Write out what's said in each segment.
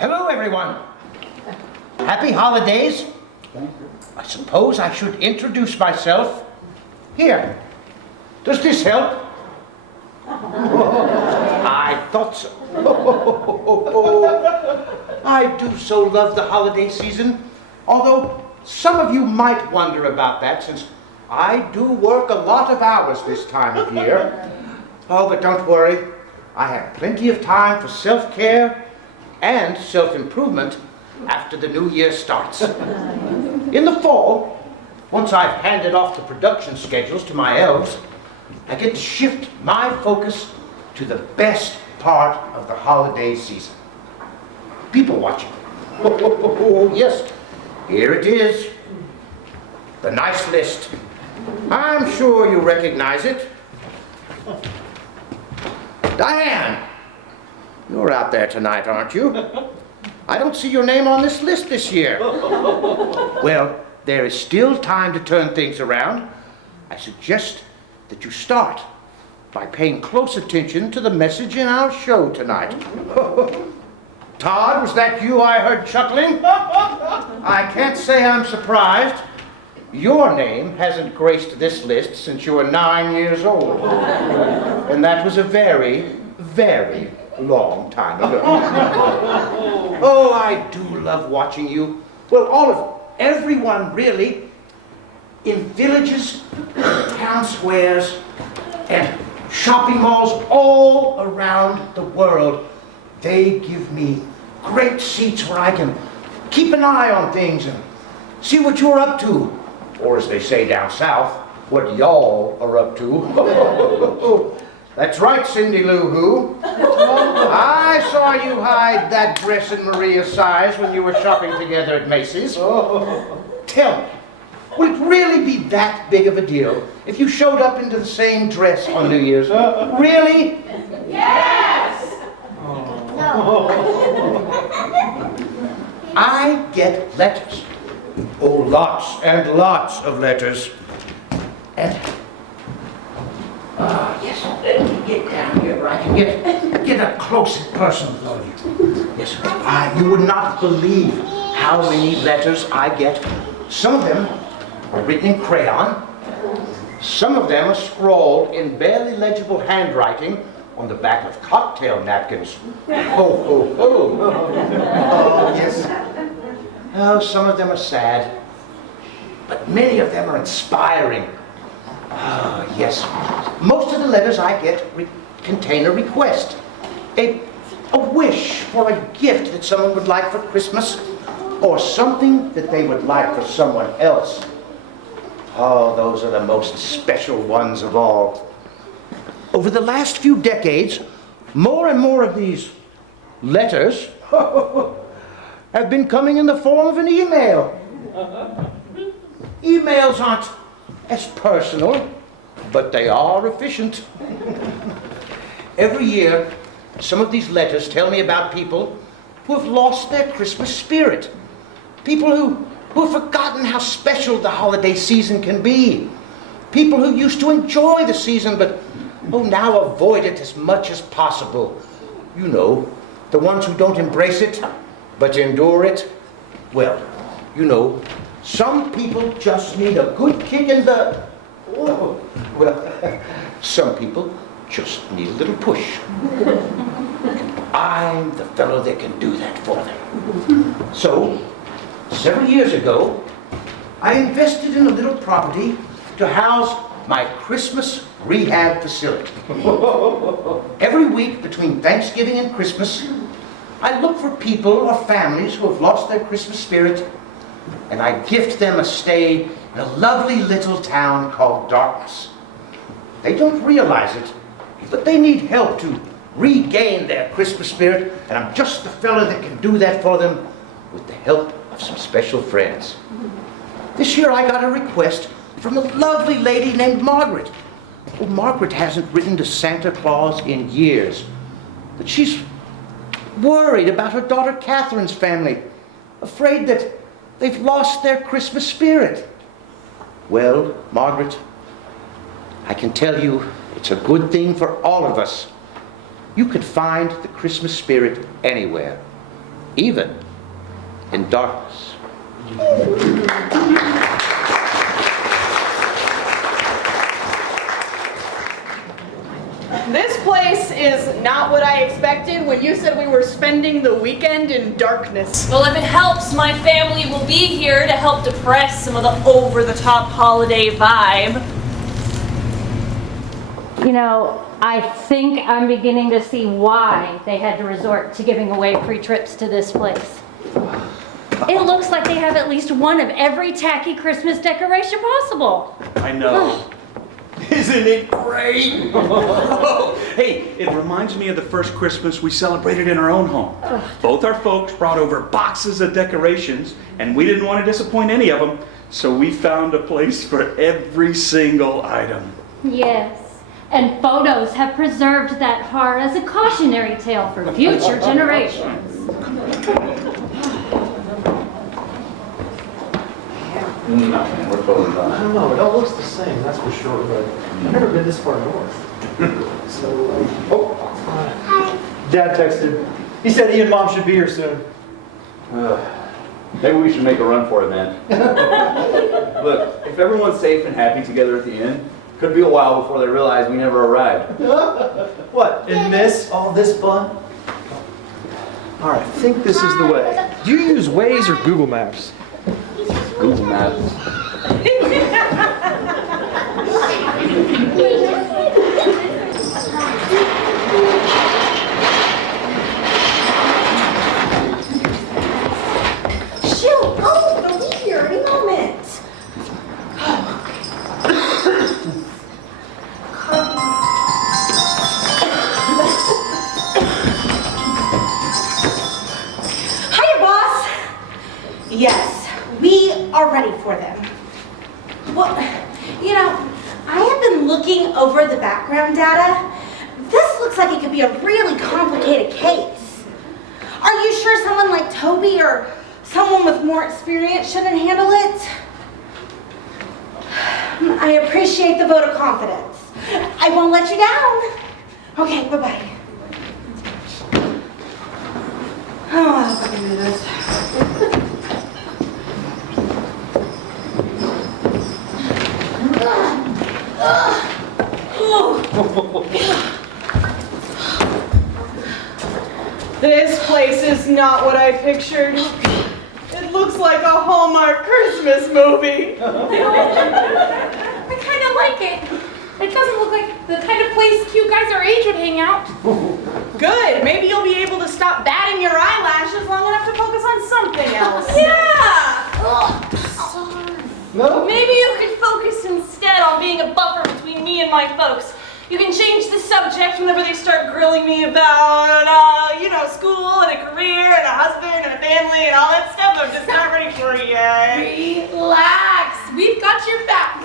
Hello, everyone. Happy holidays. I suppose I should introduce myself. Here. Does this help? I thought so. I do so love the holiday season, although some of you might wonder about that since I do work a lot of hours this time of year. Oh, but don't worry. I have plenty of time for self-care and self-improvement after the new year starts. In the fall, once I've handed off the production schedules to my elves, I get to shift my focus to the best part of the holiday season. People watching. Oh, yes, here it is. The nice list. I'm sure you recognize it. Diane, you're out there tonight, aren't you? I don't see your name on this list this year. Well, there is still time to turn things around. I suggest that you start by paying close attention to the message in our show tonight. Todd, was that you I heard chuckling? I can't say I'm surprised. Your name hasn't graced this list since you were 9 years old. And that was a very, very long time ago. Oh, I do love watching you. Well, everyone really, in villages, town squares, and shopping malls all around the world. They give me great seats where I can keep an eye on things and see what you're up to. Or as they say down south, what y'all are up to. That's right, Cindy Lou Who. I saw you hide that dress in Maria's size when you were shopping together at Macy's. Tell me, would it really be that big of a deal if you showed up into the same dress on New Year's? Really? Yes! No. I get letters. Oh, lots and lots of letters. And, yes, let me get down here where I can get up close and personal with all of you. Yes, you would not believe how many letters I get. Some of them are written in crayon. Some of them are scrawled in barely legible handwriting on the back of cocktail napkins. Oh, yes. Oh, some of them are sad, but many of them are inspiring. Oh, yes. Most of the letters I get contain a request, a wish for a gift that someone would like for Christmas, or something that they would like for someone else. Oh, those are the most special ones of all. Over the last few decades, more and more of these letters have been coming in the form of an email. Emails aren't as personal, but they are efficient. Every year, some of these letters tell me about people who have lost their Christmas spirit. People who have forgotten how special the holiday season can be. People who used to enjoy the season, but now avoid it as much as possible. You know, the ones who don't embrace it, but endure it. Well, you know, some people just need a good kick in the... some people just need a little push. I'm the fellow that can do that for them. So, several years ago, I invested in a little property to house my Christmas rehab facility. Every week between Thanksgiving and Christmas, I look for people or families who have lost their Christmas spirit, and I gift them a stay in a lovely little town called Darkness. They don't realize it, but they need help to regain their Christmas spirit, and I'm just the fellow that can do that for them with the help of some special friends. This year I got a request from a lovely lady named Margaret. Well, Margaret hasn't written to Santa Claus in years, but she's worried about her daughter Kathryn's family, afraid that they've lost their Christmas spirit. Well, Margaret, I can tell you it's a good thing for all of us. You could find the Christmas spirit anywhere. even in darkness. This place is not what I expected when you said we were spending the weekend in darkness. Well, if it helps, my family will be here to help depress some of the over-the-top holiday vibe. You know, I think I'm beginning to see why they had to resort to giving away free trips to this place. It looks like they have at least one of every tacky Christmas decoration possible. I know. Isn't it great? Hey, it reminds me of the first Christmas we celebrated in our own home. Both our folks brought over boxes of decorations, and we didn't want to disappoint any of them, so we found a place for every single item. Yes, and photos have preserved that heart as a cautionary tale for future generations. We're totally I done. don't know, it all looks the same, that's for sure, but I've never been this far north. So, Hi. Dad texted. He said he and Mom should be here soon. Maybe we should make a run for it, man. Look, if everyone's safe and happy together at the inn, could be a while before they realize we never arrived. What, and miss all this fun? All right, I think this is the way. Do you use Waze or Google Maps? Google Maps. She'll be here any moment. Hiya, boss. Yes, we are ready for them. Well, you know, I have been looking over the background data. This looks like it could be a really complicated case. Are you sure someone like Toby or someone with more experience shouldn't handle it? I appreciate the vote of confidence. I won't let you down. Okay, bye-bye. Oh, I hope I can do this. This place is not what I pictured. It looks like a Hallmark Christmas movie. I kind of like it. It doesn't look like the kind of place cute guys our age would hang out. Good, maybe you'll be able to stop batting your eyelashes long enough to focus on something else. Yeah! Maybe you could focus instead on being a buffer between me and my folks. You can change the subject whenever they start grilling me about, you know, school and a career and a husband and a family and all that stuff. I'm just not ready for it yet. Relax. We've got your back.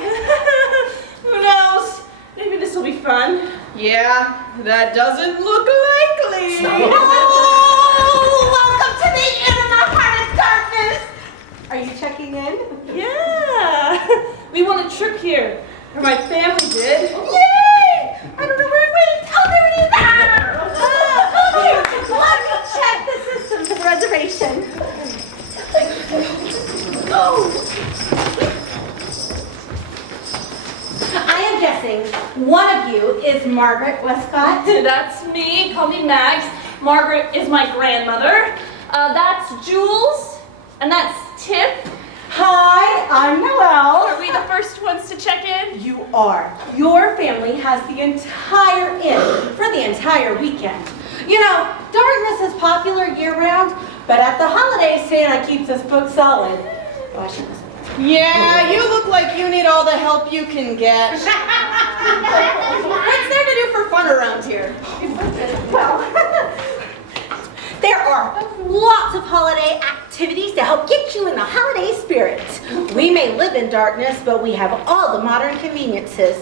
Who knows? Maybe this will be fun. Yeah, that doesn't look likely. Oh, welcome to the Inn of the Heart of Darkness. Are you checking in? Yeah. We won a trip here. Or my family did. Yay! I don't know where it went. Oh, there it is. Here, let me check the system for the reservation. Oh. I am guessing one of you is Margaret Westcott. That's me. Call me Mags. Margaret is my grandmother. That's Jules. And that's Tip. Hi, I'm Noel. Are we the first ones to check in? You are. Your family has the entire inn for the entire weekend. You know, darkness is popular year-round, but at the holidays, Santa keeps us booked solid. Oh, I shouldn't have said that. Yeah, you look like you need all the help you can get. What's there to do for fun around here? Well, there are lots of holiday activities to help get you in the holiday spirit. We may live in darkness, but we have all the modern conveniences.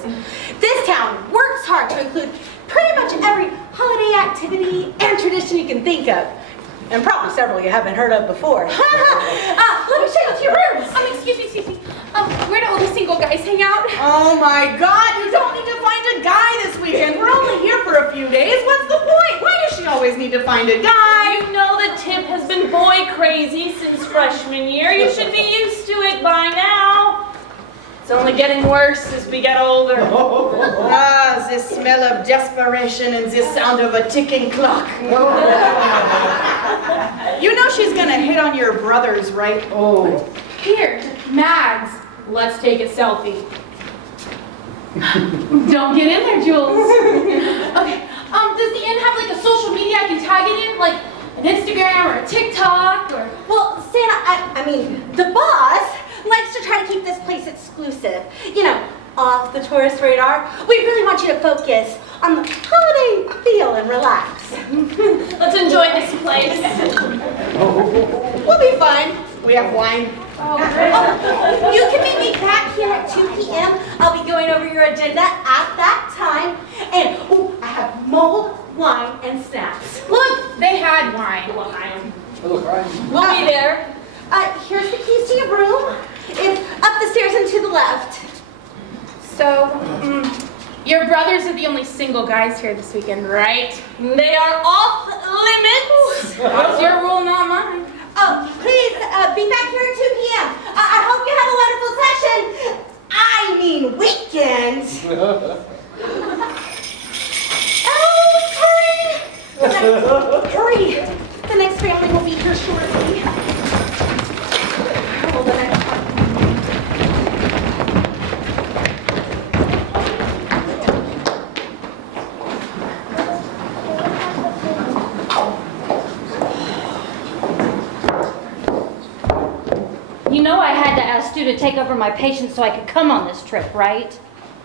This town works hard to include pretty much every holiday activity and tradition you can think of. And probably several you haven't heard of before. Let me show you to your rooms. Excuse me. Where do all the single guys hang out? Oh my God, you don't need to find a guy this weekend. We're only here for a few days. What's the point? Why does she always need to find a guy? You know that Tip has been bored crazy since freshman year. You should be used to it by now. It's only getting worse as we get older. Ah, this smell of desperation and this sound of a ticking clock. You know she's gonna hit on your brothers, right? Oh. Here, Mags, let's take a selfie. Don't get in there, Jules. Okay, does the inn have like a social media I can tag it in? Like an Instagram or a TikTok or? Well, Santa, I mean, the boss likes to try to keep this place exclusive. You know, off the tourist radar. We really want you to focus on the holiday feel and relax. Let's enjoy this place. We'll be fine. We have wine. Oh, you can meet me back here at 2 p.m. I'll be going over your agenda at that time. And, oh, I have mulled wine and snacks. Look, they had wine. We'll be there. Here's the keys to your room. It's up the stairs and to the left. So, your brothers are the only single guys here this weekend, right? They are off limits. That's your rule, not mine. Oh, please be back here at 2 p.m. I hope you have a wonderful session. I mean weekend. Oh, hurry. The next family will be here shortly. Hold the next one. You know I had to ask Stu to take over my patients so I could come on this trip, right?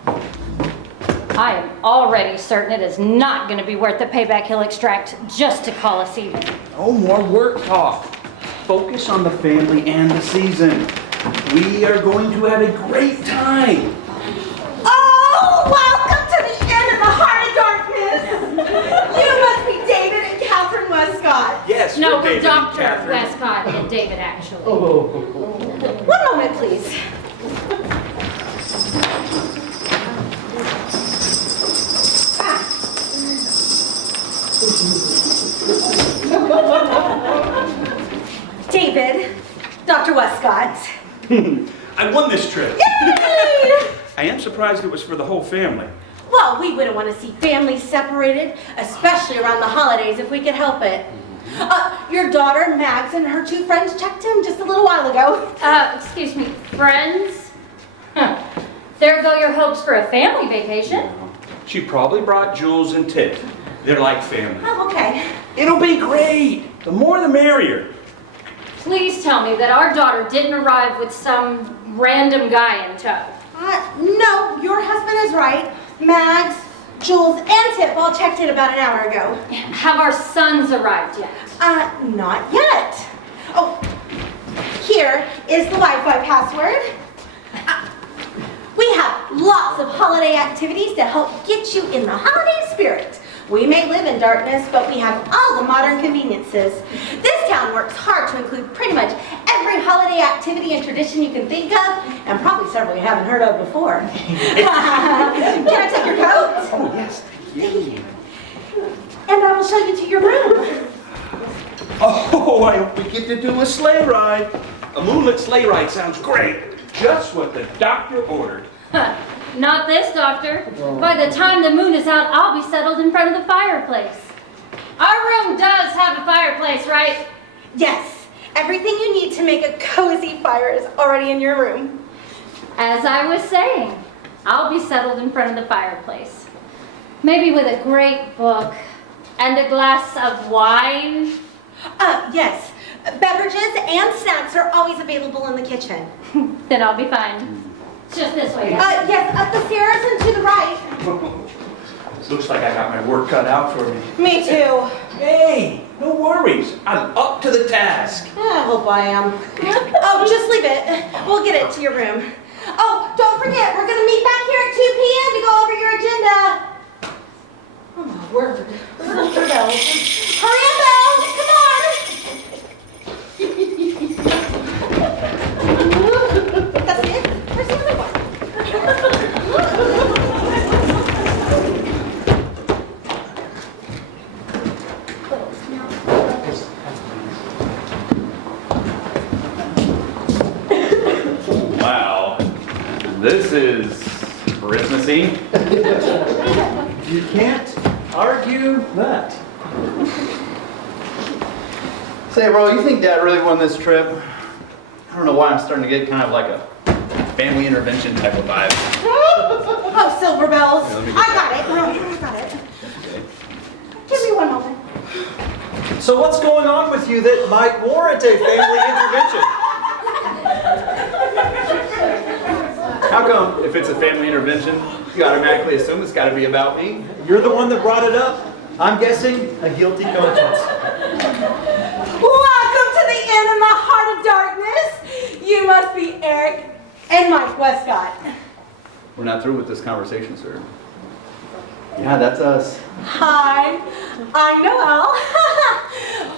I am already certain it is not going to be worth the payback he'll extract just to call us even. No more work talk. Focus on the family and the season. We are going to have a great time. Oh, welcome to the end of the heart of darkness. You must be David and Kathryn Westcott. Yes, No, we're David and Dr. Kathryn. Westcott and David, actually. One moment, please. David, Dr. Westcott. I won this trip. Yay! I am surprised it was for the whole family. Well, we wouldn't want to see families separated, especially around the holidays if we could help it. Your daughter, Mags, and her two friends checked in just a little while ago. Excuse me, friends? Huh. There go your hopes for a family vacation. She probably brought Jules and Tit. They're like family. Oh, okay. It'll be great. The more the merrier. Please tell me that our daughter didn't arrive with some random guy in tow. No, your husband is right. Mags, Jules, and Tip all checked in about an hour ago. Have our sons arrived yet? Not yet. Oh, here is the Wi-Fi password. We have lots of holiday activities to help get you in the holiday spirit. We may live in darkness, but we have all the modern conveniences. This town works hard to include pretty much every holiday activity and tradition you can think of, and probably several you haven't heard of before. Can I take your coat? Oh, yes, thank you. And I will show you to your room. Oh, I hope we get to do a sleigh ride. A moonlit sleigh ride sounds great. Just what the doctor ordered. Not this, Doctor. By the time the moon is out, I'll be settled in front of the fireplace. Our room does have a fireplace, right? Yes, everything you need to make a cozy fire is already in your room. As I was saying, I'll be settled in front of the fireplace. Maybe with a great book and a glass of wine. Yes, beverages and snacks are always available in the kitchen. Then I'll be fine. Just this way. Yes, up the stairs and to the right. Looks like I got my work cut out for me. Me too. Hey, no worries. I'm up to the task. I hope I am. Oh, just leave it. We'll get it to your room. Oh, don't forget, we're going to meet back here at 2 p.m. to go over your agenda. Oh, my word. Sister bells. Hurry up, bells. Come on. That's it. Where's the other one? This is Christmassy. You can't argue that. Say, bro, you think Dad really won this trip? I don't know why I'm starting to get kind of like a family intervention type of vibe. Oh, silver bells. Yeah, let me get I got it. I got it. Okay. Give me one moment. So what's going on with you that might warrant a family intervention? How come if it's a family intervention, you automatically assume it's got to be about me? You're the one that brought it up. I'm guessing a guilty conscience. Welcome to the inn in the heart of darkness. You must be Erick and Mike Westcott. We're not through with this conversation, sir. Yeah, that's us. Hi, I'm Noel.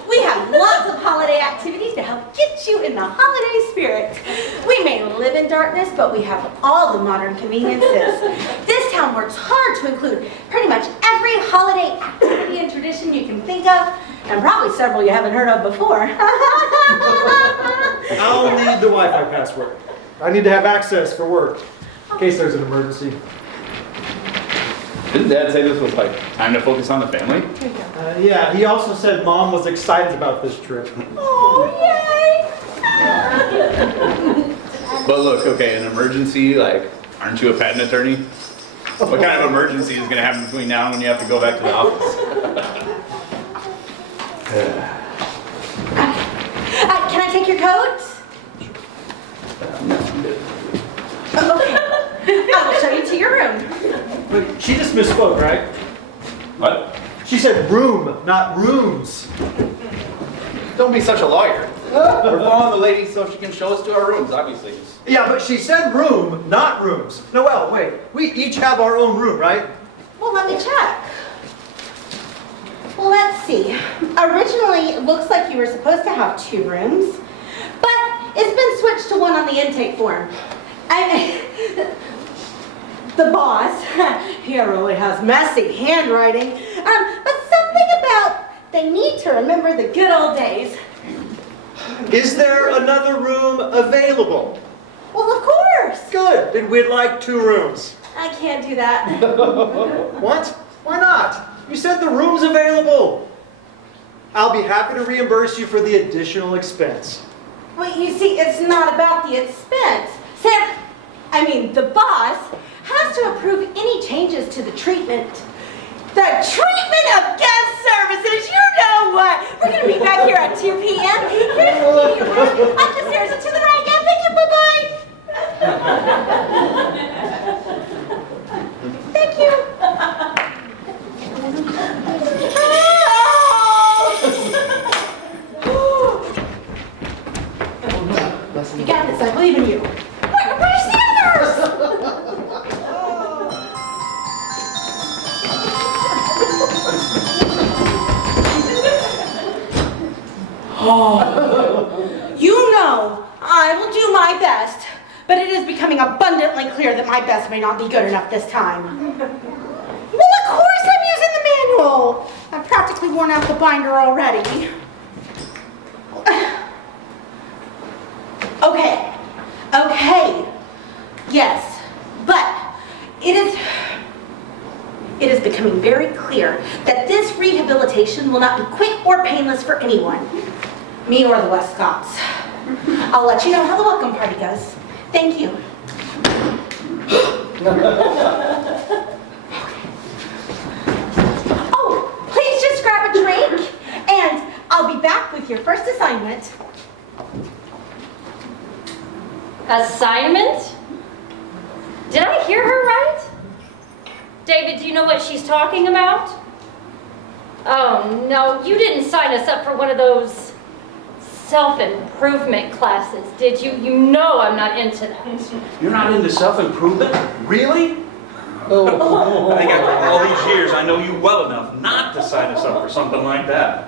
We have lots of holiday activities to help get you in the holiday spirit. We may live in darkness, but we have all the modern conveniences. This town works hard to include pretty much every holiday activity and tradition you can think of, and probably several you haven't heard of before. I'll need the Wi-Fi password. I need to have access for work in case there's an emergency. Didn't Dad say this was like time to focus on the family? Yeah, he also said Mom was excited about this trip. Oh, yay! But look, okay, an emergency, like, aren't you a patent attorney? What kind of emergency is going to happen between now and when you have to go back to the office? Can I take your coat? Okay. I will show you to your room. Wait, she just misspoke, right? What? She said room, not rooms. Don't be such a lawyer. We're following the lady so she can show us to our rooms, obviously. Yeah, but she said room, not rooms. Noel, wait. We each have our own room, right? Well, let me check. Well, let's see. Originally, it looks like you were supposed to have 2 rooms, but it's been switched to one on the intake form. The boss, he really has messy handwriting, but something about they need to remember the good old days. Is there another room available? Well, of course. Good, then we'd like 2 rooms. I can't do that. What? Why not? You said the room's available. I'll be happy to reimburse you for the additional expense. Well, you see, it's not about the expense. The boss has to approve any changes to the treatment. The treatment of guest services, you know what? We're going to be back here at 2 p.m. Here's the meeting room, up the stairs and to the right. Yeah, thank you, bye-bye. Thank you. You got this, I believe in you. Where's the others? You know, I will do my best, but it is becoming abundantly clear that my best may not be good enough this time. Well, of course I'm using the manual. I've practically worn out the binder already. Okay, yes, but it is becoming very clear that this rehabilitation will not be quick or painless for anyone, me or the Westcotts. I'll let you know how the welcome party goes. Thank you. Oh, please just grab a drink, and I'll be back with your first assignment. Assignment? Did I hear her right? David, do you know what she's talking about? Oh no, you didn't sign us up for one of those self-improvement classes, did you? You know I'm not into that. You're not into self-improvement? Really? Oh. I think after all these years, I know you well enough not to sign us up for something like that.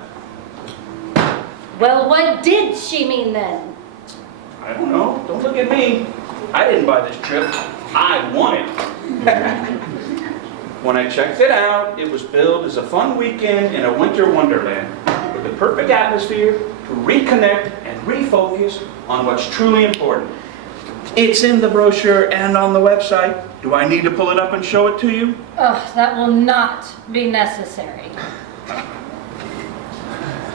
Well, what did she mean then? I don't know. Don't look at me. I didn't buy this trip. I won it. When I checked it out, it was billed as a fun weekend in a winter wonderland with the perfect atmosphere to reconnect and refocus on what's truly important. It's in the brochure and on the website. Do I need to pull it up and show it to you? Oh, that will not be necessary.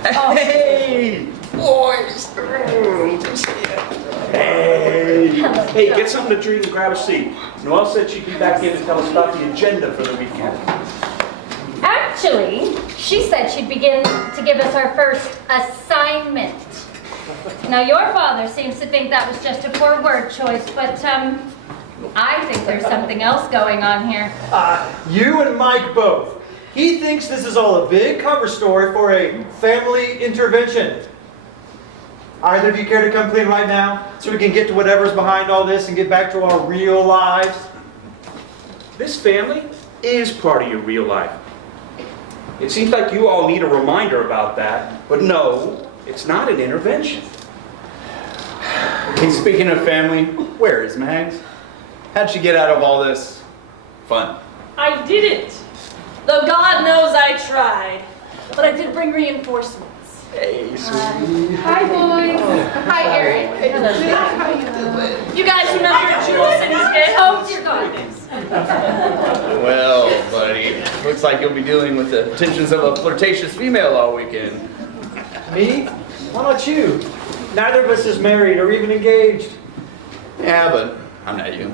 Hey, boys! Hey, hey, get something to drink and grab a seat. Noel said she'd be back in to tell us about the agenda for the weekend. Actually, she said she'd begin to give us our first assignment. Now, your father seems to think that was just a poor word choice, but I think there's something else going on here. You and Mike both. He thinks this is all a big cover story for a family intervention. Either of you care to come clean right now so we can get to whatever's behind all this and get back to our real lives? This family is part of your real life. It seems like you all need a reminder about that, but no, it's not an intervention. Hey, speaking of family, where is Mags? How'd she get out of all this fun? I didn't. Though God knows I tried. But I did bring reinforcements. Hey, sweetie. Hi, boys. Hi, Eric. You guys remember Jules and his day? Oh, dear God. Well, buddy, looks like you'll be dealing with the tensions of a flirtatious female all weekend. Me? Why not you? Neither of us is married or even engaged. Yeah, but I'm not you.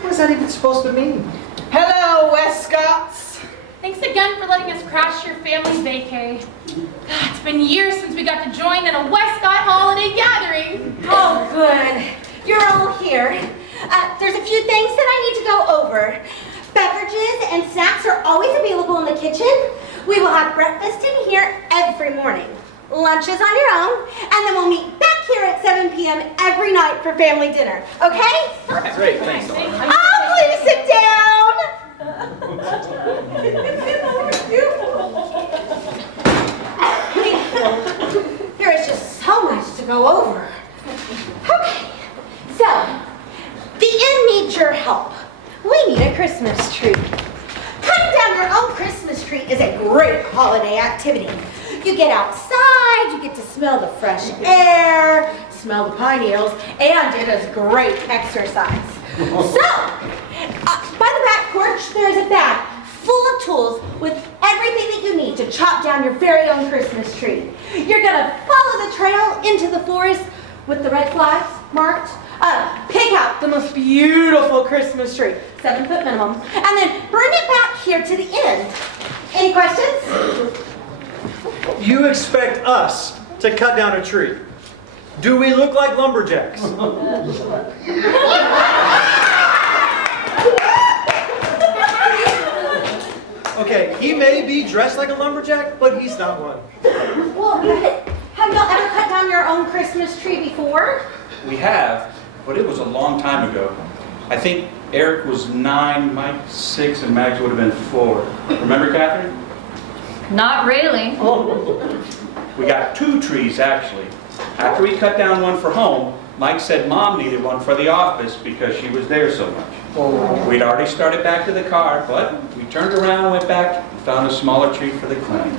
What is that even supposed to mean? Hello, Westcotts. Thanks again for letting us crash your family vacay. God, it's been years since we got to join in a Westcott holiday gathering. Oh, good. You're all here. There's a few things that I need to go over. Beverages and snacks are always available in the kitchen. We will have breakfast in here every morning. Lunch is on your own, and then we'll meet back here at 7 p.m. every night for family dinner, okay? That's great, thanks. Oh, please sit down. There is just so much to go over. Okay, so the inn needs your help. We need a Christmas tree. Cutting down your own Christmas tree is a great holiday activity. You get outside, you get to smell the fresh air, smell the pine needles, and it is great exercise. So, by the back porch, there is a bag full of tools with everything that you need to chop down your very own Christmas tree. You're gonna follow the trail into the forest with the red flags marked. Pick out the most beautiful Christmas tree, 7 foot minimum, and then bring it back here to the inn. Any questions? You expect us to cut down a tree. Do we look like lumberjacks? Okay, he may be dressed like a lumberjack, but he's not one. Well, have y'all ever cut down your own Christmas tree before? We have, but it was a long time ago. I think Eric was 9, Mike 6, and Mags would have been 4. Remember, Kathryn? Not really. We got 2 trees, actually. After we cut down one for home, Mike said Mom needed one for the office because she was there so much. We'd already started back to the car, but we turned around, went back, and found a smaller tree for the clinic.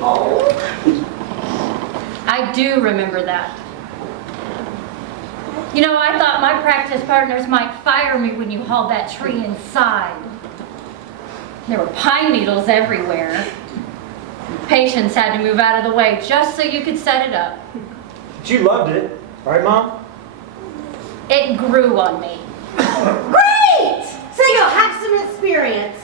I do remember that. You know, I thought my practice partners might fire me when you hauled that tree inside. There were pine needles everywhere. Patients had to move out of the way just so you could set it up. But you loved it, right, Mom? It grew on me. Great! So you'll have some experience.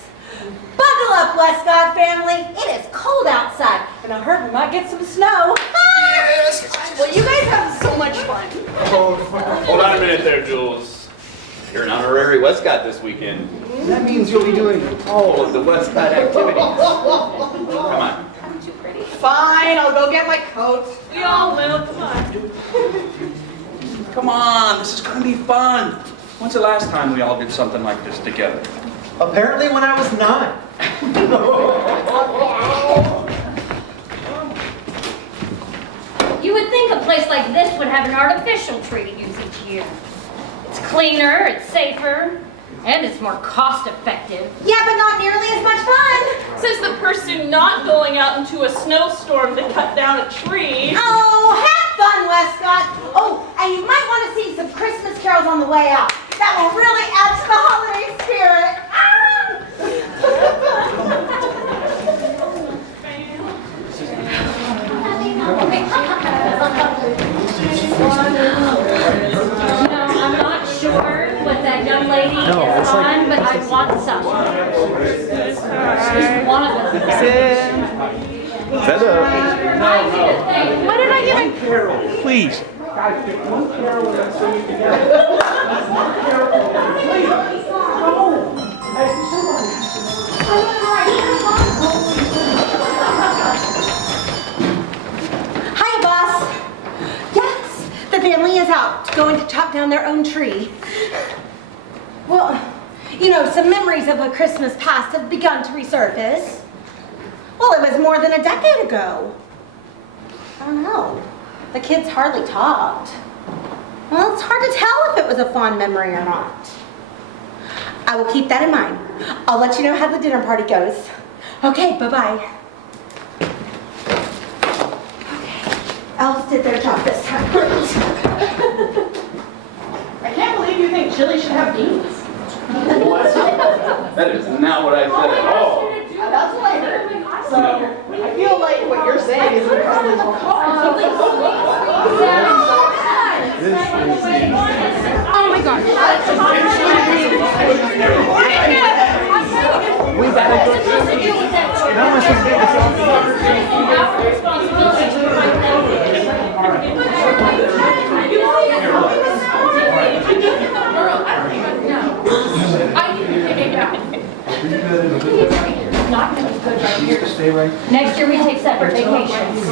Buckle up, Westcott family. It is cold outside, and I heard we might get some snow. Yes. Well, you guys have so much fun. Hold on a minute there, Jules. You're an honorary Westcott this weekend. That means you'll be doing all of the Westcott activities. Come on. I'm too pretty. Fine, I'll go get my coat. We all will. Come on. Come on, this is going to be fun. When's the last time we all did something like this together? Apparently when I was 9. You would think a place like this would have an artificial tree to use each year. It's cleaner, it's safer, and it's more cost-effective. Yeah, but not nearly as much fun. Says the person not going out into a snowstorm to cut down a tree. Oh, have fun, Westcott. Oh, and you might want to see some Christmas carols on the way out. That will really add to the holiday spirit. I'm not sure what that young lady is on, but I want some. Just one of them. Set up. What did I give him? Carol, please. Hiya, boss. Yes, the family is out, going to chop down their own tree. Well, you know, some memories of a Christmas past have begun to resurface. Well, it was more than a decade ago. I don't know. The kids hardly talked. Well, it's hard to tell if it was a fond memory or not. I will keep that in mind. I'll let you know how the dinner party goes. Okay, bye-bye. Elves did their job this time. Great. I can't believe you think chili should have beans. What? That is not what I said at all. That's what I heard. So I feel like what you're saying is incredibly Oh my gosh. We gotta go. How am I supposed to get this off? Our responsibility to provide I need to pick it up. Not gonna be good right here. Stay right. Next year we take separate vacations.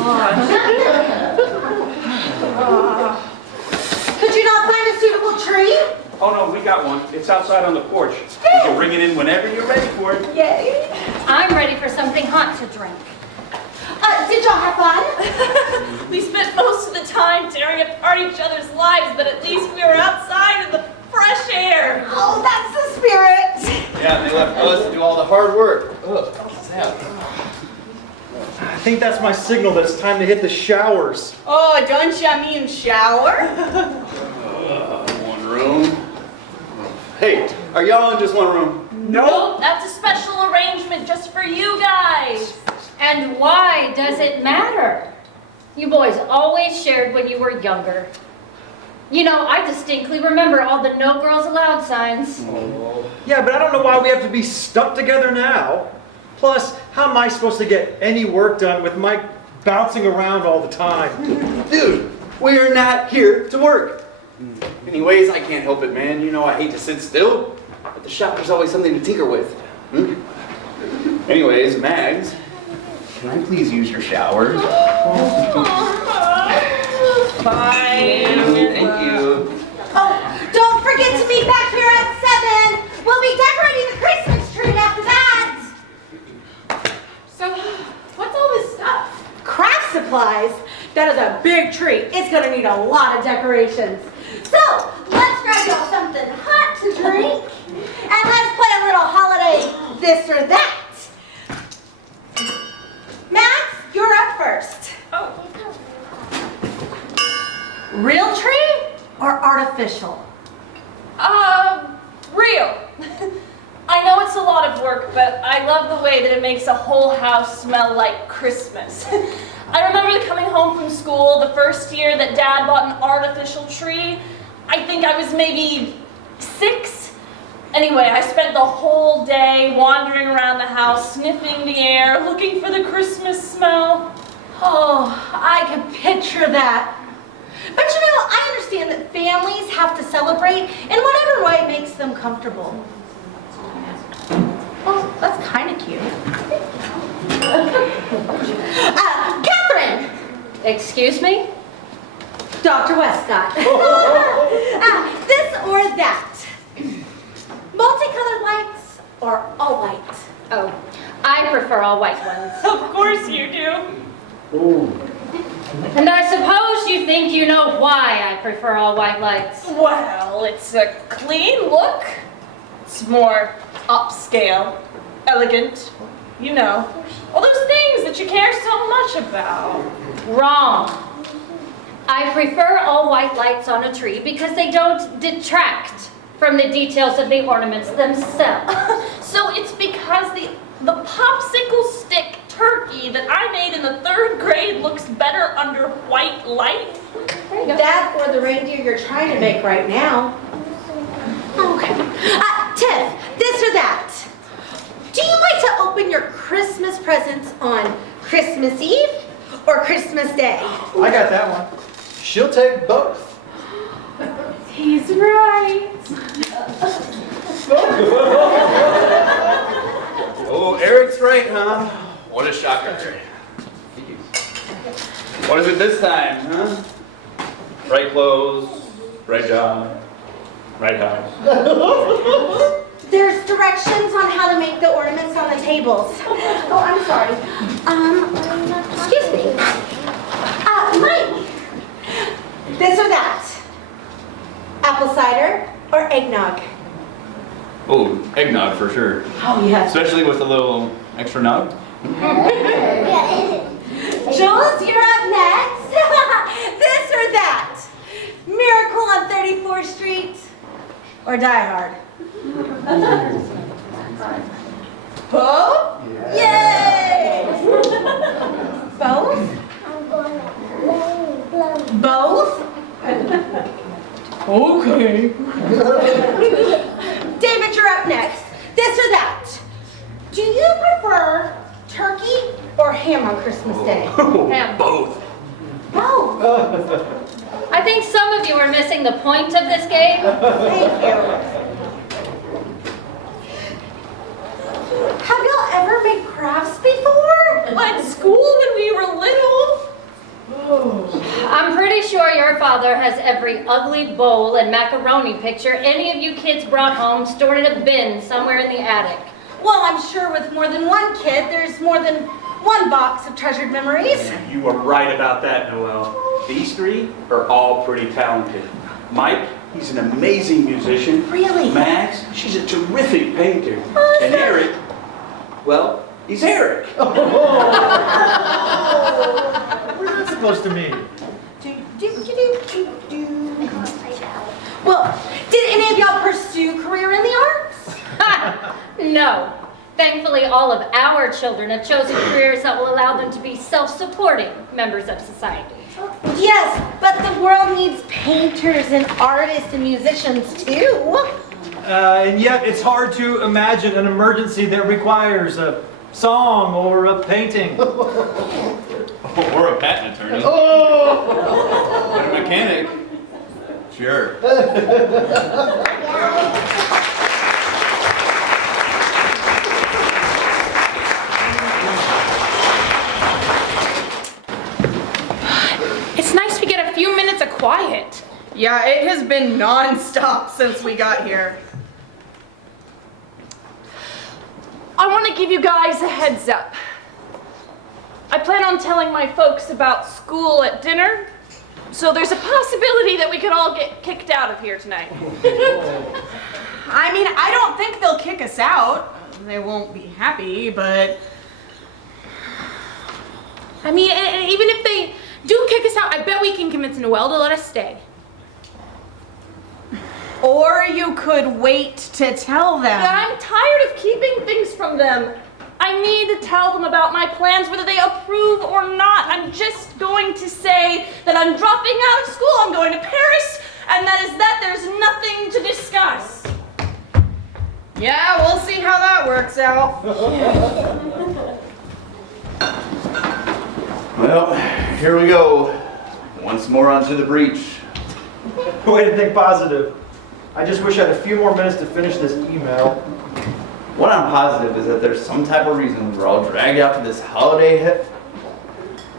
Could you not find a suitable tree? Oh no, we got one. It's outside on the porch. You can bring it in whenever you're ready for it. Yay. I'm ready for something hot to drink. Did y'all have fun? We spent most of the time tearing apart each other's lives, but at least we were outside in the fresh air. Oh, that's the spirit. Yeah, and they left us to do all the hard work. Ugh, snap. I think that's my signal that it's time to hit the showers. Oh, don't ya mean shower? One room. Hey, are y'all in just one room? Nope, that's a special arrangement just for you guys. And why does it matter? You boys always shared when you were younger. You know, I distinctly remember all the no girls allowed signs. Yeah, but I don't know why we have to be stuck together now. Plus, how am I supposed to get any work done with Mike bouncing around all the time? Dude, we are not here to work. Anyways, I can't help it, man. You know I hate to sit still, but the shop is always something to tinker with. Anyways, Mags, can I please use your showers? Fine. Thank you. Oh, don't forget to meet back here at 7. We'll be decorating the Christmas tree after that. So, what's all this stuff? Craft supplies? That is a big tree. It's gonna need a lot of decorations. So, let's grab y'all something hot to drink. And let's play a little holiday this or that. Max, you're up first. Oh. Real tree or artificial? Real. I know it's a lot of work, but I love the way that it makes a whole house smell like Christmas. I remember coming home from school the first year that Dad bought an artificial tree. I think I was maybe 6. Anyway, I spent the whole day wandering around the house, sniffing the air, looking for the Christmas smell. Oh, I can picture that. But you know, I understand that families have to celebrate in whatever way makes them comfortable. Well, that's kind of cute. Kathryn! Excuse me? Dr. Westcott. This or that? Multicolored lights or all white? Oh, I prefer all white ones. Of course you do. And I suppose you think you know why I prefer all white lights. Well, it's a clean look. It's more upscale, elegant, you know. All those things that you care so much about. Wrong. I prefer all white lights on a tree because they don't detract. from the details of the ornaments themselves. So it's because the popsicle stick turkey that I made in the 3rd grade looks better under white light? There you go. That or the reindeer you're trying to make right now. Okay. Tiff, this or that. Do you like to open your Christmas presents on Christmas Eve or Christmas Day? I got that one. She'll take both. He's right. Oh, Erick's right, huh? What a shocker. What is it this time, huh? Right clothes, right job, right house. There's directions on how to make the ornaments on the tables. Oh, I'm sorry. Excuse me. Mike. This or that? Apple cider or eggnog? Oh, eggnog for sure. Oh, yes. Especially with a little extra nog. Jules, you're up next. This or that? Miracle on 34th Street or Die Hard? Both? Yay! Both? Both? Okay. David, you're up next. This or that? Do you prefer turkey or ham on Christmas Day? Ham. Both. Both. I think some of you are missing the point of this game. Thank you. Have y'all ever made crafts before? At school when we were little? I'm pretty sure your father has every ugly bowl and macaroni picture any of you kids brought home stored in a bin somewhere in the attic. Well, I'm sure with more than one kid, there's more than one box of treasured memories. You are right about that, Noel. These 3 are all pretty talented. Mike, he's an amazing musician. Really? Max, she's a terrific painter. And Eric, well, he's Eric. What's that supposed to mean? Well, did any of y'all pursue career in the arts? No. Thankfully, all of our children have chosen careers that will allow them to be self-supporting members of society. Yes, but the world needs painters and artists and musicians too. And yet it's hard to imagine an emergency that requires a song or a painting. Or a patent attorney. But a mechanic. Sure. It's nice we get a few minutes of quiet. Yeah, it has been non-stop since we got here. I want to give you guys a heads up. I plan on telling my folks about school at dinner, so there's a possibility that we could all get kicked out of here tonight. I mean, I don't think they'll kick us out. They won't be happy, but... I mean, and even if they do kick us out, I bet we can convince Noel to let us stay. Or you could wait to tell them. But I'm tired of keeping things from them. I need to tell them about my plans, whether they approve or not. I'm just going to say that I'm dropping out of school, I'm going to Paris, and that is that. There's nothing to discuss. Yeah, we'll see how that works out. Well, here we go. Once more onto the breach. Way to think positive. I just wish I had a few more minutes to finish this email. What I'm positive is that there's some type of reason we're all dragged out to this holiday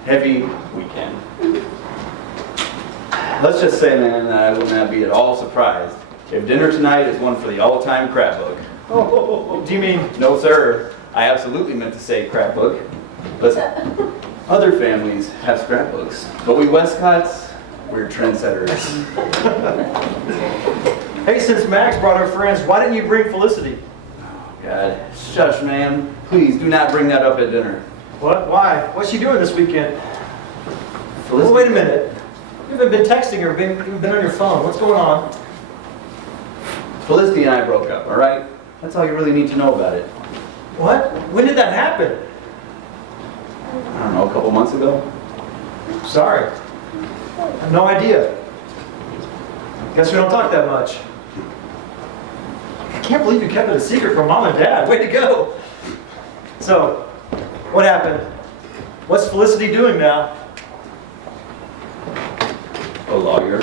heavy weekend. Let's just say, man, that I would not be at all surprised if dinner tonight is one for the all-time crab book. Oh, do you mean? No, sir. I absolutely meant to say crab book. Listen, other families have scrapbooks, but we Westcotts, we're trendsetters. Hey, since Max brought her friends, why didn't you bring Felicity? God, shush, man. Please do not bring that up at dinner. What? Why? What's she doing this weekend? Felicity. Well, wait a minute. You haven't been texting her, been on your phone. What's going on? Felicity and I broke up, all right? That's all you really need to know about it. What? When did that happen? I don't know, a couple months ago? Sorry. I have no idea. Guess we don't talk that much. I can't believe you kept it a secret from Mom and Dad. Way to go. So, what happened? What's Felicity doing now? A lawyer.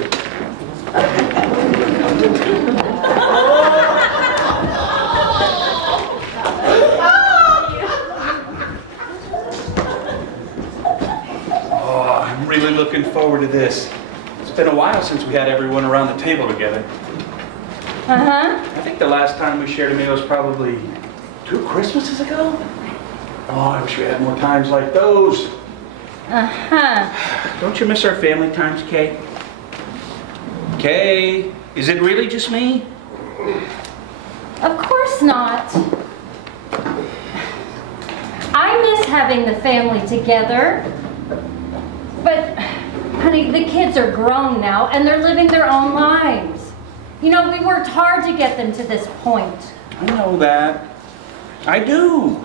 Oh, I'm really looking forward to this. It's been a while since we had everyone around the table together. Uh-huh. I think the last time we shared a meal was probably 2 Christmases ago. Oh, I wish we had more times like those. Uh-huh. Don't you miss our family times, Kay? Kay, is it really just me? Of course not. I miss having the family together. But, honey, the kids are grown now and they're living their own lives. You know, we worked hard to get them to this point. I know that. I do.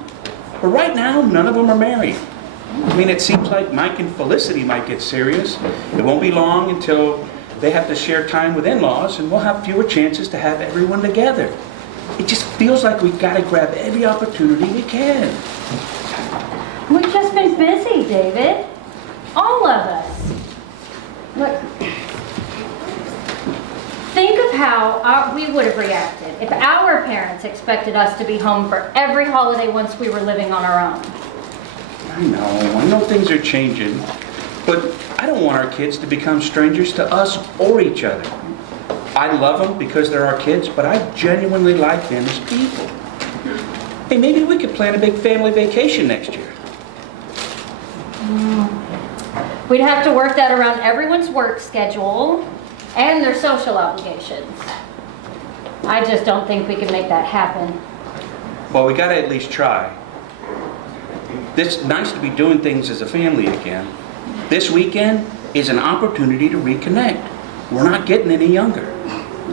But right now, none of them are married. I mean, it seems like Mike and Felicity might get serious. It won't be long until they have to share time with in-laws, and we'll have fewer chances to have everyone together. It just feels like we've got to grab every opportunity we can. We've just been busy, David. All of us. Look, think of how we would have reacted if our parents expected us to be home for every holiday once we were living on our own. I know things are changing, but I don't want our kids to become strangers to us or each other. I love them because they're our kids, but I genuinely like them as people. Hey, maybe we could plan a big family vacation next year. We'd have to work that around everyone's work schedule and their social obligations. I just don't think we can make that happen. Well, we gotta at least try. It's nice to be doing things as a family again. This weekend is an opportunity to reconnect. We're not getting any younger.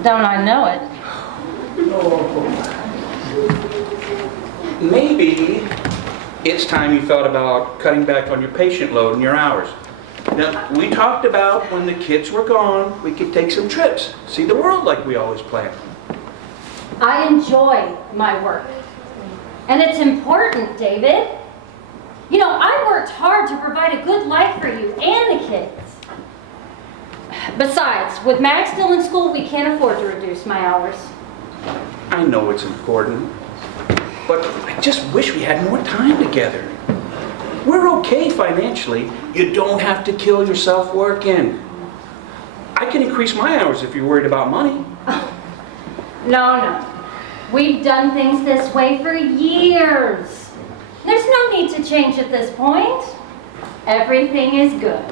Don't I know it? Maybe it's time you thought about cutting back on your patient load and your hours. Now, we talked about when the kids were gone, we could take some trips, see the world like we always planned. I enjoy my work. And it's important, David. You know, I worked hard to provide a good life for you and the kids. Besides, with Max still in school, we can't afford to reduce my hours. I know it's important, but I just wish we had more time together. We're okay financially. You don't have to kill yourself working. I can increase my hours if you're worried about money. No. We've done things this way for years. There's no need to change at this point. Everything is good.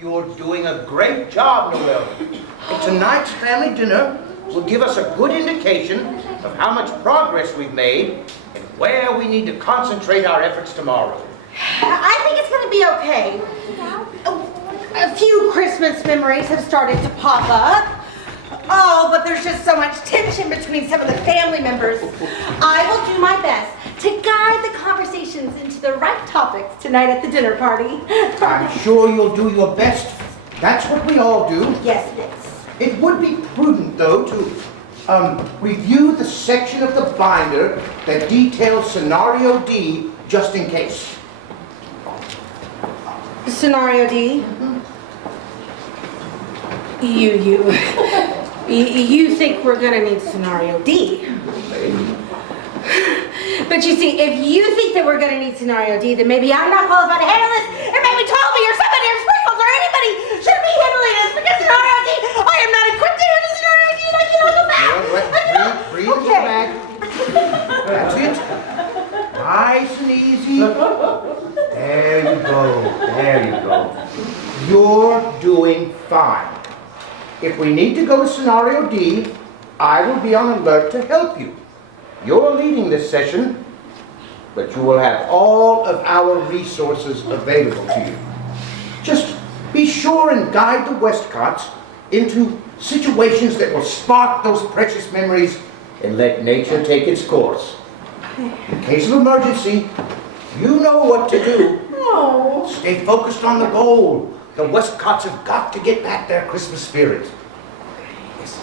You're doing a great job, Noel. Tonight's family dinner will give us a good indication of how much progress we've made and where we need to concentrate our efforts tomorrow. I think it's going to be okay. A few Christmas memories have started to pop up. Oh, but there's just so much tension between some of the family members. I will do my best to guide the conversations into the right topics tonight at the dinner party. I'm sure you'll do your best. That's what we all do. Yes, it is. It would be prudent, though, to review the section of the binder that details Scenario D, just in case. Scenario D? You think we're gonna need Scenario D? But you see, if you think that we're gonna need Scenario D, then maybe I'm not qualified to handle this, and maybe Toby or somebody or Sprinkles or Everybody should be handling this because scenario D, I am not equipped to handle scenario D and I cannot go back. Breathe into the bag. That's it. Nice and easy. There you go. There you go. You're doing fine. If we need to go to scenario D, I will be on alert to help you. You're leading this session, but you will have all of our resources available to you. Just be sure and guide the Westcotts into situations that will spark those precious memories and let nature take its course. In case of emergency, you know what to do. No. Stay focused on the goal. The Westcotts have got to get back their Christmas spirit. Yes.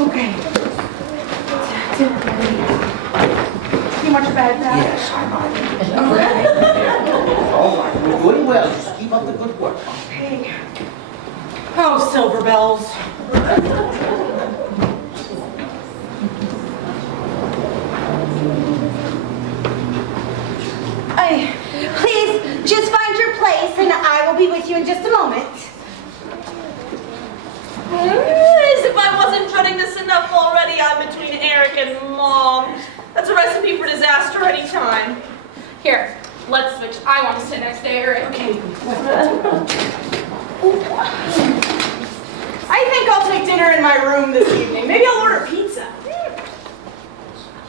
Okay. Too much bad now? Yes, I'm on it. All right, we're doing well. Just keep up the good work. Okay. Oh, silver bells. Please, just find your place and I will be with you in just a moment. As if I wasn't dreading this enough already, I'm between Erick and Mom. That's a recipe for disaster anytime. Here, let's switch. I want to sit next to Erick. Okay. I think I'll take dinner in my room this evening. Maybe I'll order pizza.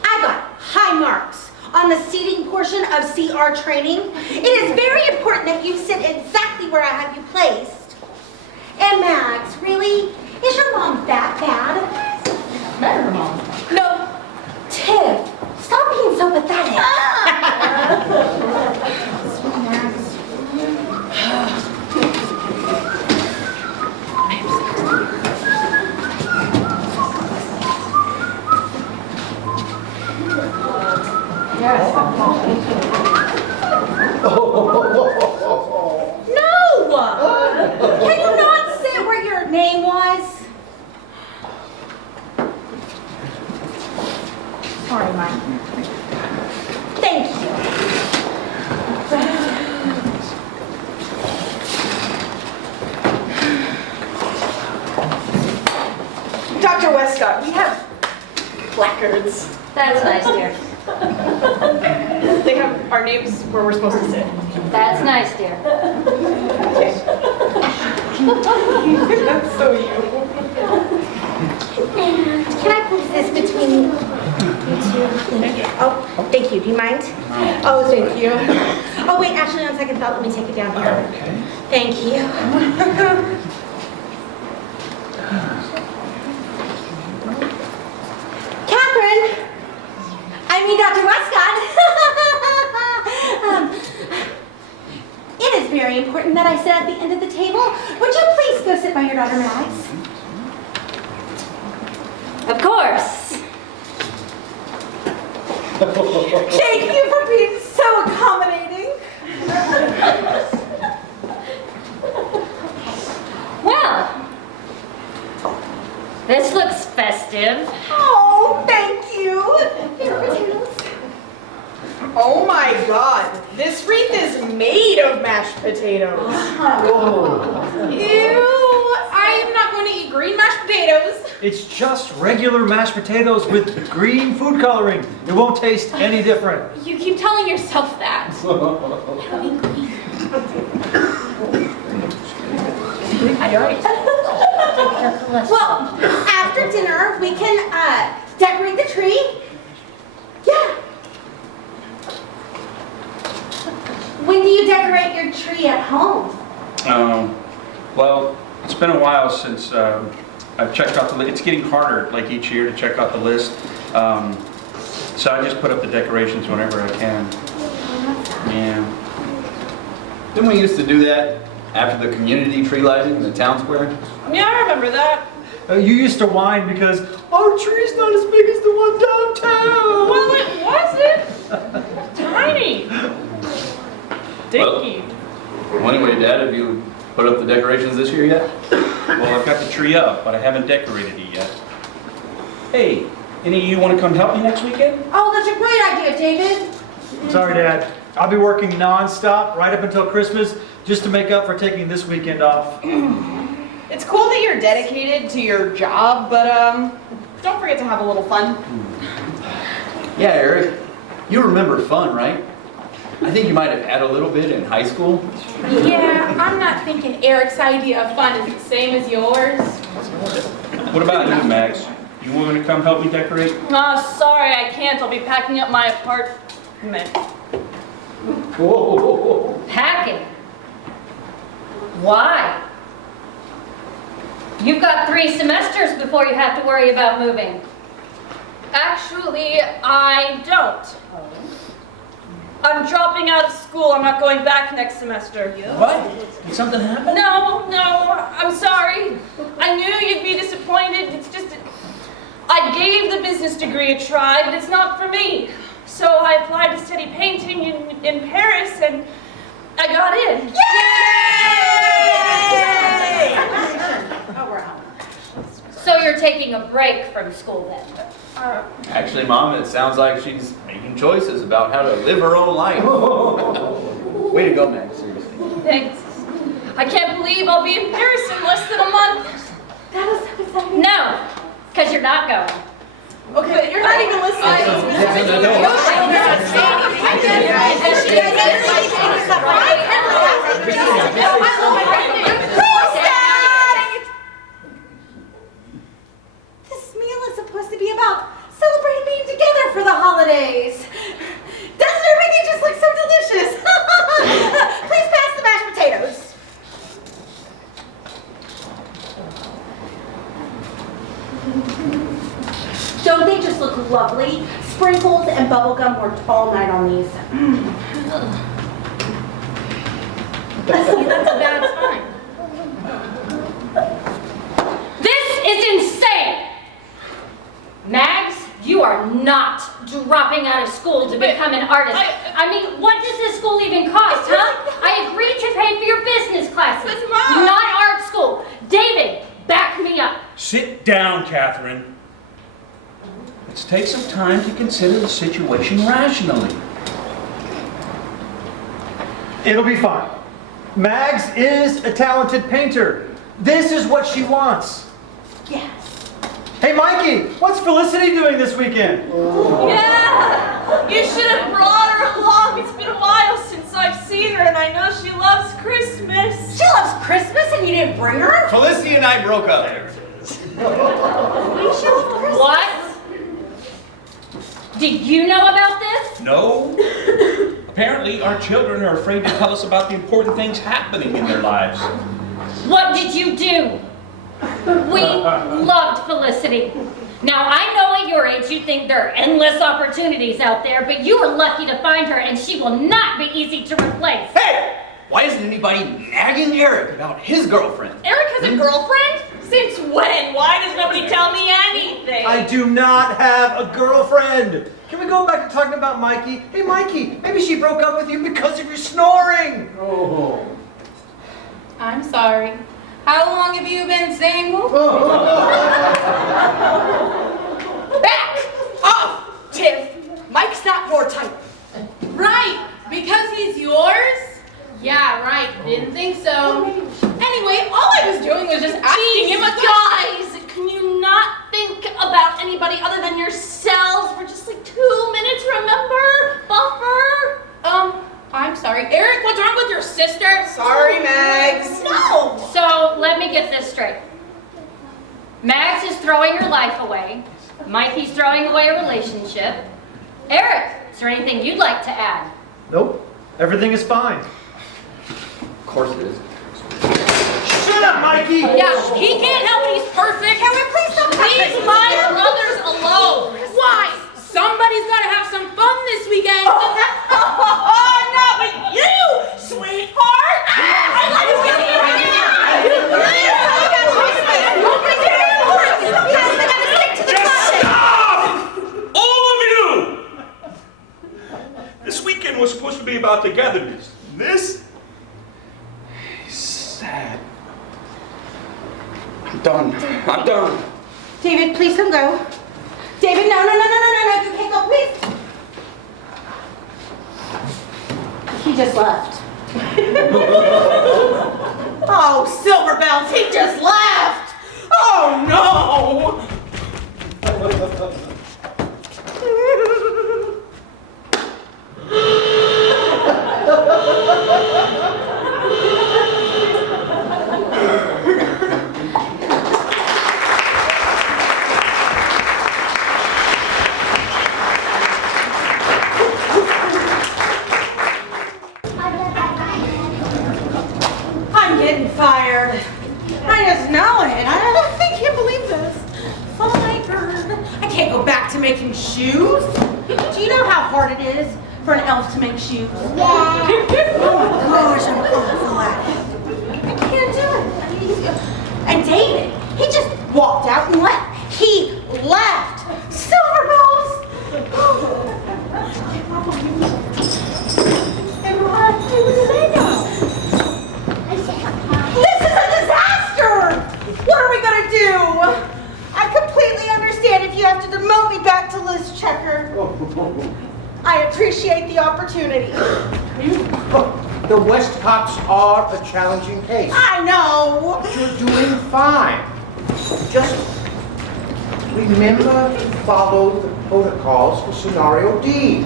I got high marks on the seating portion of CR training. It is very important that you sit exactly where I have you placed. And Max, really? Is your mom that bad? Better, Mom. No. Tiff, stop being so pathetic. No! Can you not sit where your name was? Sorry, Mike. Thank you. Dr. Westcott, we have placards. That's nice, dear. They have our names where we're supposed to sit. That's nice, dear. That's so you. And can I place this between you two? Thank you. Oh, thank you. Do you mind? Oh, thank you. Oh, wait, actually, on second thought, let me take it down here. Okay. Thank you. Kathryn! I mean, Dr. Westcott. It is very important that I sit at the end of the table. Would you please go sit by your daughter, Max? Of course. Thank you for being so accommodating. Well, this looks festive. Oh, thank you. Here are potatoes. Oh my God, this wreath is made of mashed potatoes. Ew, I am not going to eat green mashed potatoes. It's just regular mashed potatoes with green food coloring. It won't taste any different. You keep telling yourself that. Well, after dinner, we can decorate the tree. Yeah. When do you decorate your tree at home? Well, it's been a while since I've checked out the list. It's getting harder, like each year, to check out the list. So I just put up the decorations whenever I can. Yeah. Didn't we used to do that after the community tree lighting in the town square? Yeah, I remember that. You used to whine because our tree's not as big as the one downtown. Well, it wasn't. Tiny. Dinky. Well, anyway, Dad, have you put up the decorations this year yet? Well, I've got the tree up, but I haven't decorated it yet. Hey, any of you want to come help me next weekend? Oh, that's a great idea, David. Sorry, Dad. I'll be working non-stop right up until Christmas just to make up for taking this weekend off. It's cool that you're dedicated to your job, but don't forget to have a little fun. Yeah, Eric, you remember fun, right? I think you might have had a little bit in high school. Yeah, I'm not thinking Eric's idea of fun is the same as yours. What about you, Max? You want to come help me decorate? Oh, sorry, I can't. I'll be packing up my apartment. Packing? Why? You've got 3 semesters before you have to worry about moving. Actually, I don't. I'm dropping out of school. I'm not going back next semester. What? Did something happen? No, I'm sorry. I knew you'd be disappointed. It's just, I gave the business degree a try, but it's not for me. So I applied to study painting in Paris, and I got in. Yay! Oh, we're out. So you're taking a break from school then? Actually, Mom, it sounds like she's making choices about how to live her own life. Way to go, Max, seriously. Thanks. I can't believe I'll be in Paris in less than a month. That was so exciting. No, because you're not going. Okay, but you're not even listening. This meal is supposed to be about celebrating being together for the holidays. Doesn't everything just look so delicious? Please pass the mashed potatoes. Don't they just look lovely? Sprinkles and bubblegum worked all night on these. That's a bad sign. This is insane! Mags, you are not dropping out of school to become an artist. I mean, what does this school even cost, huh? I agreed to pay for your business classes, not art school. David, back me up. Sit down, Kathryn. Let's take some time to consider the situation rationally. It'll be fine. Mags is a talented painter. This is what she wants. Yes. Hey, Mikey, what's Felicity doing this weekend? Yeah, you should have brought her along. It's been a while since I've seen her, and I know she loves Christmas. She loves Christmas and you didn't bring her? Felicity and I broke up. What? Did you know about this? No. Apparently, our children are afraid to tell us about the important things happening in their lives. What did you do? We loved Felicity. Now, I know at your age you think there are endless opportunities out there, but you were lucky to find her, and she will not be easy to replace. Hey! Why isn't anybody nagging Eric about his girlfriend? Eric has a girlfriend? Since when? Why does nobody tell me anything? I do not have a girlfriend. Can we go back to talking about Mikey? Hey, Mikey, maybe she broke up with you because of your snoring. Oh. I'm sorry. How long have you been single? Back off, Tiff. Mike's not your type. Right, because he's yours? Yeah, right. Didn't think so. Anyway, all I was doing was just asking him a question. Guys, can you not think about anybody other than yourselves for just like 2 minutes, remember? Buffer? I'm sorry. Eric, what's wrong with your sister? Sorry, Mags. No. So, let me get this straight. Max is throwing her life away. Mikey's throwing away a relationship. Eric, is there anything you'd like to add? Nope, everything is fine. Of course it is. Shut up, Mikey! Yeah, he can't help it. He's perfect. Can we please stop Leave talking? my brothers alone. Why? Somebody's got to have some fun this weekend. Not with you, sweetheart! I like you right Stop! All of you! This weekend was supposed to be about togetherness. This is sad. I'm done. I'm done. David, please don't go. David, no, you can't go, please. He just left. Oh, Silver Bells, he just left! Oh no! I'm getting fired. I just know it. I can't believe this. Fired. I can't go back to making shoes. Do you know how hard it is for an elf to make shoes? Yeah. Oh my gosh, I'm awful at it. I can't do it. And David, he just walked out and left. He left. Silver Bells. This is a disaster! What are we gonna do? I completely understand if you have to demote me back to list checker. I appreciate the opportunity. The Westcotts are a challenging case. I know. You're doing fine. Just remember to follow the protocols for scenario D.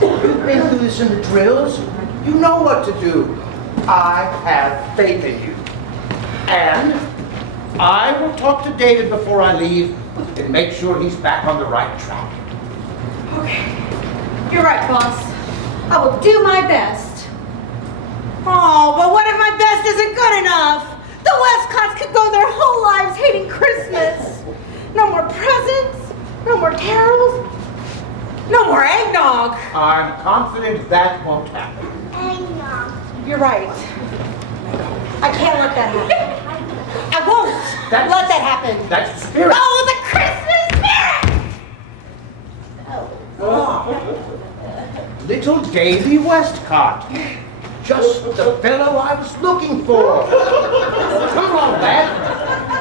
You've been through this in the drills. You know what to do. I have faith in you. And I will talk to David before I leave and make sure he's back on the right track. Okay. You're right, boss. I will do my best. Oh, but what if my best isn't good enough? The Westcotts could go their whole lives hating Christmas. No more presents, no more carols, no more eggnog. I'm confident that won't happen. You're right. I can't let that happen. I won't let that happen. That's the spirit. Oh, the Christmas spirit! Oh. Little Davy Westcott. Just the fellow I was looking for. Come on, lad.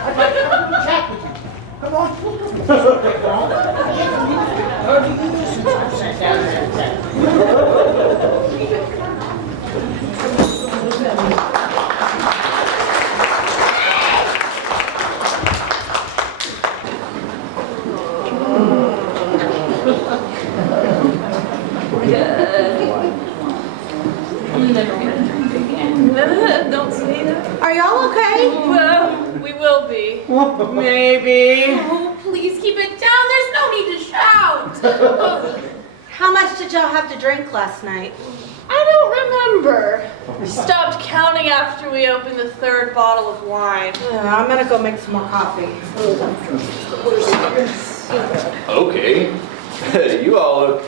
I'd like to have a chat with you. Come on. 30 years since I've sat down there and sat. Don't say that. Are y'all okay? Well, we will be. Maybe. Oh, please keep it down. There's no need to shout. How much did y'all have to drink last night? I don't remember. We stopped counting after we opened the third bottle of wine. I'm gonna go make some more coffee. Okay. You all look,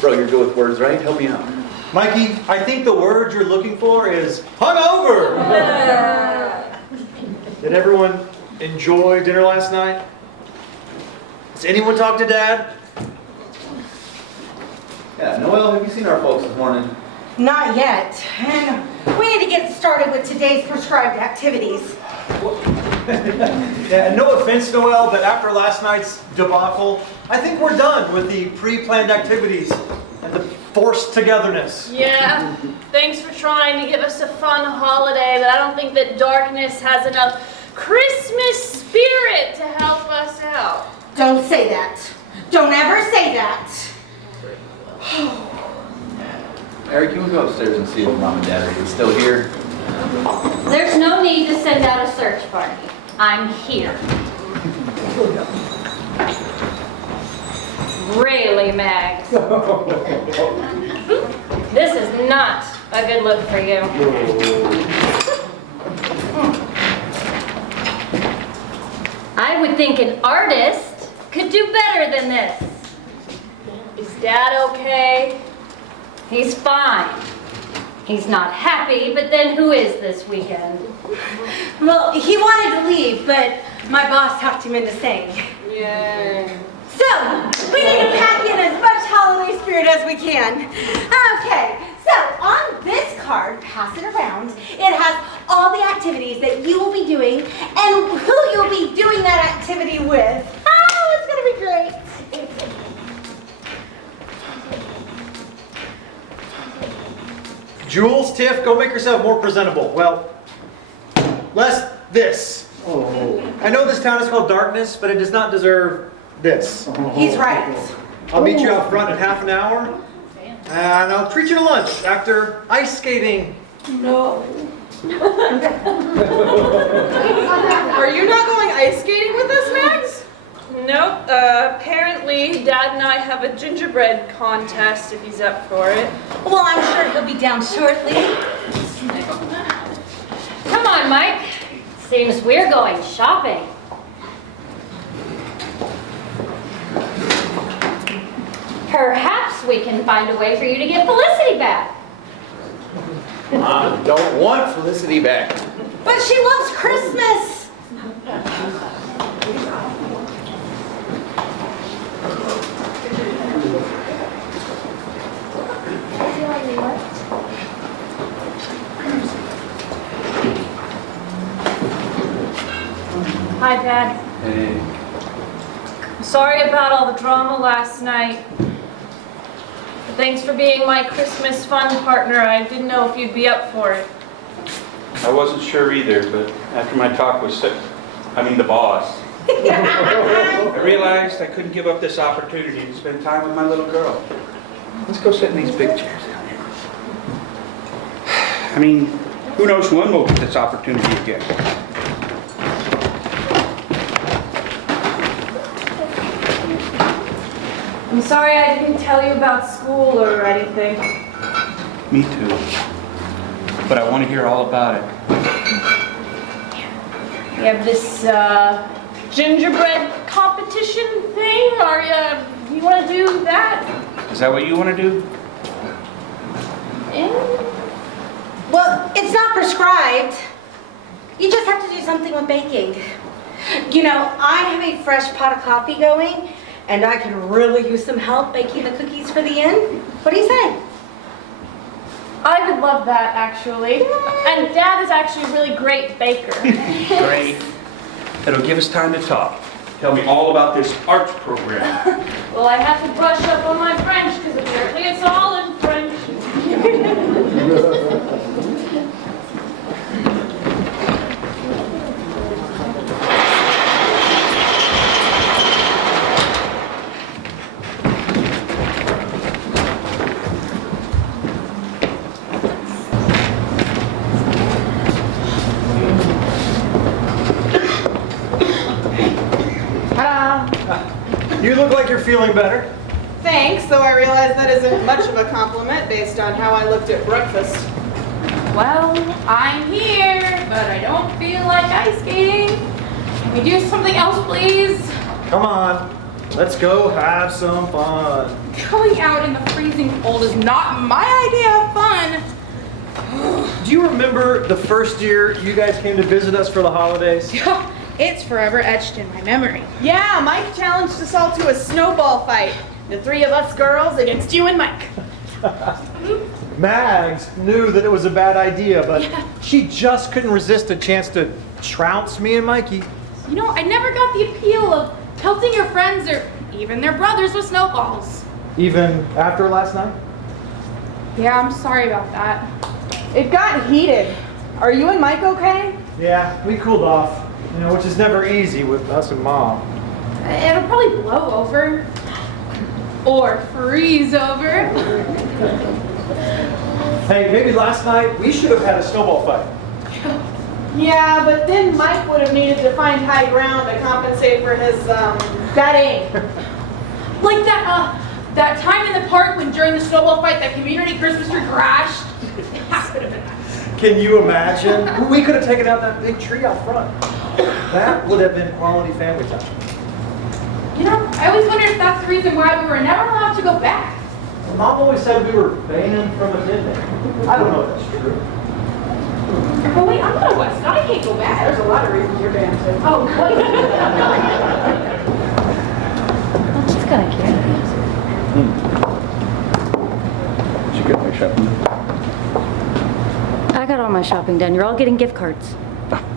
bro, you're good with words, right? Help me out. Mikey, I think the word you're looking for is hungover. Did everyone enjoy dinner last night? Has anyone talked to Dad? Yeah, Noel, have you seen our folks this morning? Not yet. And we need to get started with today's prescribed activities. Yeah, no offense, Noel, but after last night's debacle, I think we're done with the pre-planned activities and the forced togetherness. Yeah, thanks for trying to give us a fun holiday, but I don't think that darkness has enough Christmas spirit to help us out. Don't say that. Don't ever say that. Eric, you want to go upstairs and see if Mom and Dad are still here? There's no need to send out a search party. I'm here. Really, Mags? This is not a good look for you. I would think an artist could do better than this. Is Dad okay? He's fine. He's not happy, but then who is this weekend? Well, he wanted to leave, but my boss talked him into staying. Yeah. So, we need to pack in as much holiday spirit as we can. Okay, so on this card, pass it around, it has all the activities that you will be doing and who you'll be doing that activity with. Oh, it's gonna be great. Jules, Tiff, go make yourself more presentable. Well, less this. I know this town is called darkness, but it does not deserve this. He's right. I'll meet you out front in half an hour, and I'll treat you to lunch after ice skating. No. Are you not going ice skating with us, Max? Nope, apparently Dad and I have a gingerbread contest if he's up for it. Well, I'm sure he'll be down shortly. Come on, Mike. Seems we're going shopping. Perhaps we can find a way for you to get Felicity back. I don't want Felicity back. But she loves Christmas. Hi, Dad. Hey. Sorry about all the drama last night. But thanks for being my Christmas fun partner. I didn't know if you'd be up for it. I wasn't sure either, but after my talk with the boss, I realized I couldn't give up this opportunity to spend time with my little girl. Let's go sit in these big chairs down here. I mean, who knows when we'll get this opportunity again. I'm sorry I didn't tell you about school or anything. Me too. But I want to hear all about it. We have this gingerbread competition thing. You want to do that? Is that what you want to do? Well, it's not prescribed. You just have to do something with baking. You know, I have a fresh pot of coffee going, and I could really use some help baking the cookies for the inn. What do you say? I would love that, actually. And Dad is actually a really great baker. Great. It'll give us time to talk. Tell me all about this arts program. Well, I have to brush up on my French, because apparently it's all in French. You look like you're feeling better. Thanks, though I realize that isn't much of a compliment based on how I looked at breakfast. Well, I'm here, but I don't feel like ice skating. Can we do something else, please? Come on, let's go have some fun. Going out in the freezing cold is not my idea of fun. Do you remember the first year you guys came to visit us for the holidays? It's forever etched in my memory. Yeah, Mike challenged us all to a snowball fight. The three of us girls against you and Mike. Mags knew that it was a bad idea, but she just couldn't resist a chance to trounce me and Mikey. You know, I never got the appeal of pelting your friends or even their brothers with snowballs. Even after last night? Yeah, I'm sorry about that. It got heated. Are you and Mike okay? Yeah, we cooled off, you know, which is never easy with us and Mom. It'll probably blow over. Or freeze over. Hey, maybe last night we should have had a snowball fight. Yeah, but then Mike would have needed to find high ground to compensate for his, betting. Like that time in the park when during the snowball fight that community Christmas tree crashed. That could have been nice. Can you imagine? We could have taken out that big tree out front. That would have been quality family time. You know, I always wondered if that's the reason why we were never allowed to go back. Mom always said we were banned from attending. I don't know if that's true. But wait, I'm not a Westcott. I can't go back. There's a lot of reasons you're banned too. Oh, what? I'm just gonna carry these. Did you get my shopping? I got all my shopping done. You're all getting gift cards.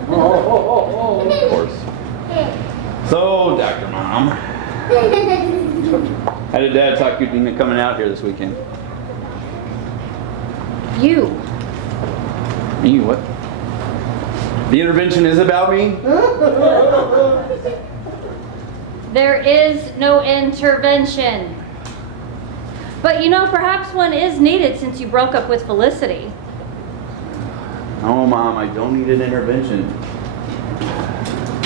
Oh, of course. So, Dr. Mom, how did Dad talk you into coming out here this weekend? You Me? What? The intervention is about me? There is no intervention. But you know, perhaps one is needed since you broke up with Felicity. No, Mom, I don't need an intervention.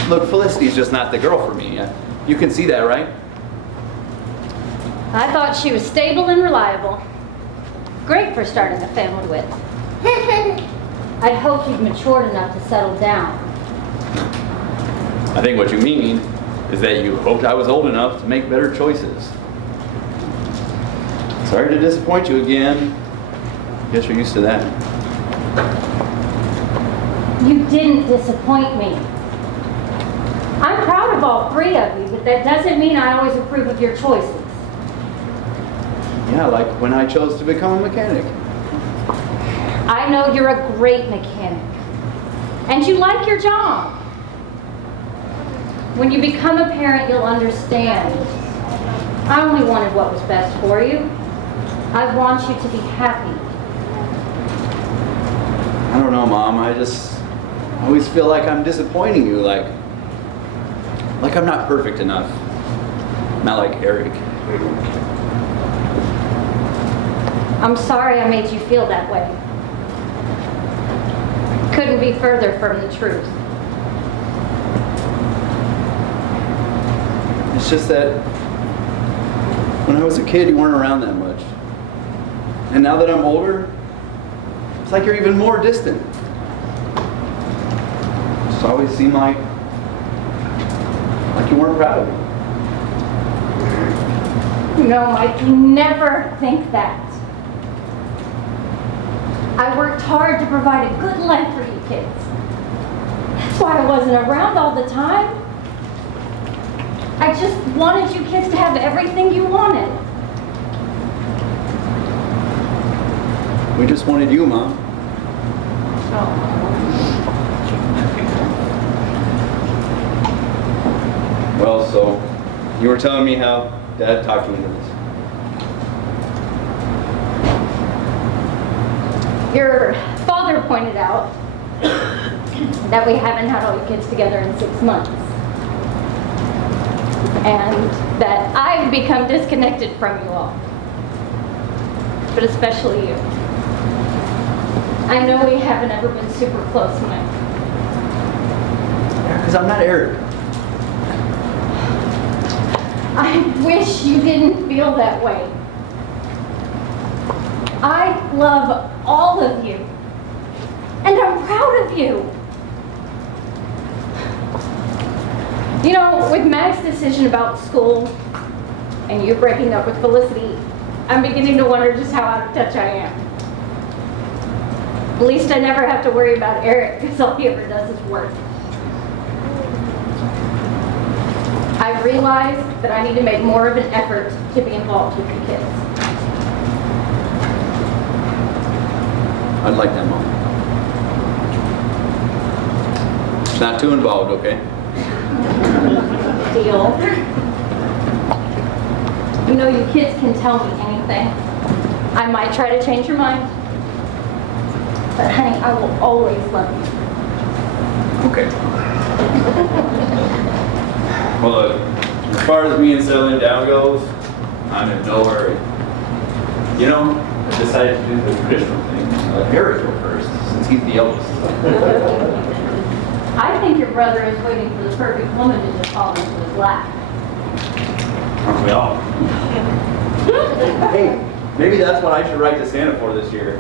Look, Felicity's just not the girl for me. You can see that, right? I thought she was stable and reliable. Great for starting a family with. I'd hoped you'd matured enough to settle down. I think what you mean is that you hoped I was old enough to make better choices. Sorry to disappoint you again. Guess you're used to that. You didn't disappoint me. I'm proud of all three of you, but that doesn't mean I always approve of your choices. Yeah, like when I chose to become a mechanic. I know you're a great mechanic, and you like your job. When you become a parent, you'll understand. I only wanted what was best for you. I want you to be happy. I don't know, Mom. I always feel like I'm disappointing you, like I'm not perfect enough. Not like Eric. I'm sorry I made you feel that way. Couldn't be further from the truth. It's just that when I was a kid, you weren't around that much. And now that I'm older, it's like you're even more distant. It's always seemed like you weren't proud of me. No, I can never think that. I worked hard to provide a good life for you kids. That's why I wasn't around all the time. I just wanted you kids to have everything you wanted. We just wanted you, Mom. Well, so you were telling me how Dad talked you into this. Your father pointed out that we haven't had all the kids together in 6 months. And that I've become disconnected from you all. But especially you. I know we haven't ever been super close, Mike. Yeah, because I'm not Eric. I wish you didn't feel that way. I love all of you. And I'm proud of you. You know, with Mag's decision about school and you breaking up with Felicity, I'm beginning to wonder just how out of touch I am. At least I never have to worry about Eric because all he ever does is work. I realized that I need to make more of an effort to be involved with the kids. I'd like that, Mom. Not too involved, okay? Deal. You know, you kids can tell me anything. I might try to change your mind. But honey, I will always love you. Okay. Well, look, as far as me and settling down goes, I'm in no hurry. You know, I decided to do the traditional thing. Let Eric go first, since he's the eldest. I think your brother is waiting for the perfect woman to just fall into his lap. Aren't we all? Hey, maybe that's what I should write to Santa for this year.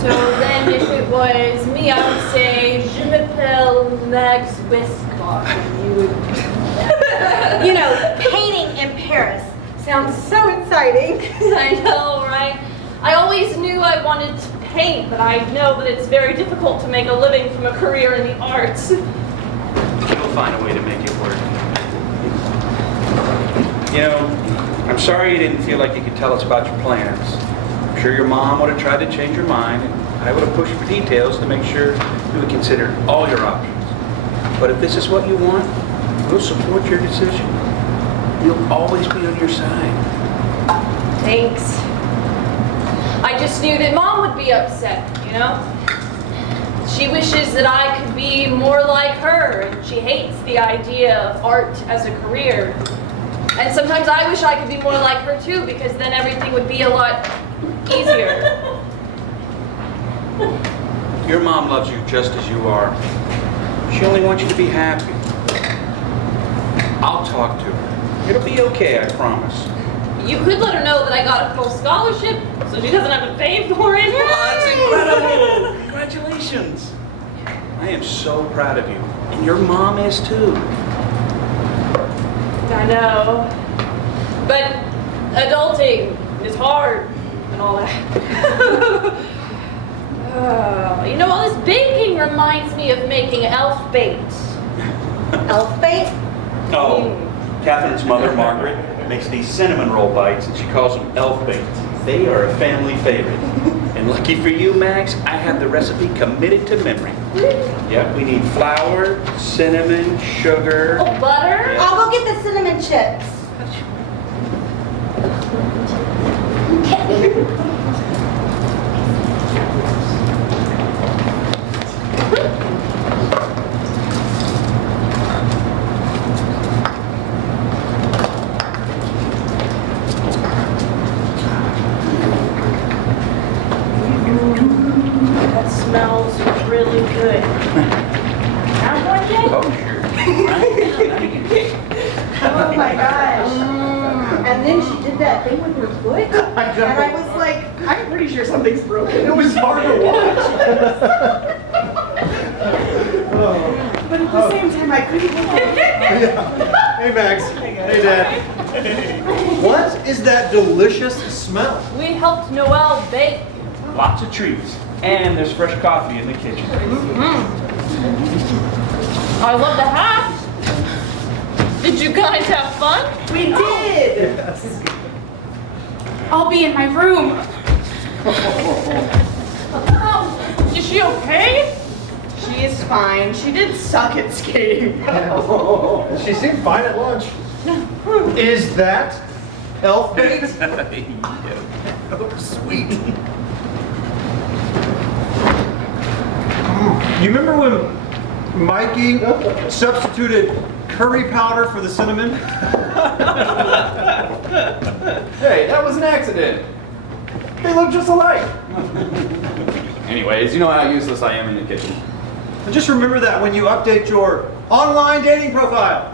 So then if it was me, I would say, je m'appelle Max Westcott. You would... You know, painting in Paris sounds so exciting. I know, right? I always knew I wanted to paint, but I know that it's very difficult to make a living from a career in the arts. You'll find a way to make it work. You know, I'm sorry you didn't feel like you could tell us about your plans. I'm sure your mom would have tried to change her mind, and I would have pushed for details to make sure you would consider all your options. But if this is what you want, we'll support your decision. We'll always be on your side. Thanks. I just knew that Mom would be upset, you know? She wishes that I could be more like her, and she hates the idea of art as a career. And sometimes I wish I could be more like her too, because then everything would be a lot easier. Your mom loves you just as you are. She only wants you to be happy. I'll talk to her. It'll be okay, I promise. You could let her know that I got a full scholarship, so she doesn't have to pay for it. Oh, that's incredible! Congratulations! I am so proud of you. And your mom is too. I know. But adulting is hard and all that. You know, all this baking reminds me of making elf bait. Elf bait? Oh, Kathryn's mother, Margaret, makes these cinnamon roll bites, and she calls them elf bait. They are a family favorite. And lucky for you, Max, I have the recipe committed to memory. Yep, we need flour, cinnamon, sugar. Oh, butter? I'll go get the cinnamon chips. That smells really good. Now one day? Oh, sure. Oh my gosh. And then she did that thing with her foot. And I was like, I'm pretty sure something's broken. It was hard to watch. But at the same time, I couldn't help it. Hey, Max. Hey, Dad. What is that delicious smell? We helped Noel bake. Lots of treats. And there's fresh coffee in the kitchen. I love the hat. Did you guys have fun? We did. Yes. I'll be in my room. Is she okay? She is fine. She did suck at skating. She seemed fine at lunch. Is that elf bait? Oh, sweet. You remember when Mikey substituted curry powder for the cinnamon? Hey, that was an accident. They look just alike. Anyways, you know how useless I am in the kitchen. And just remember that when you update your online dating profile.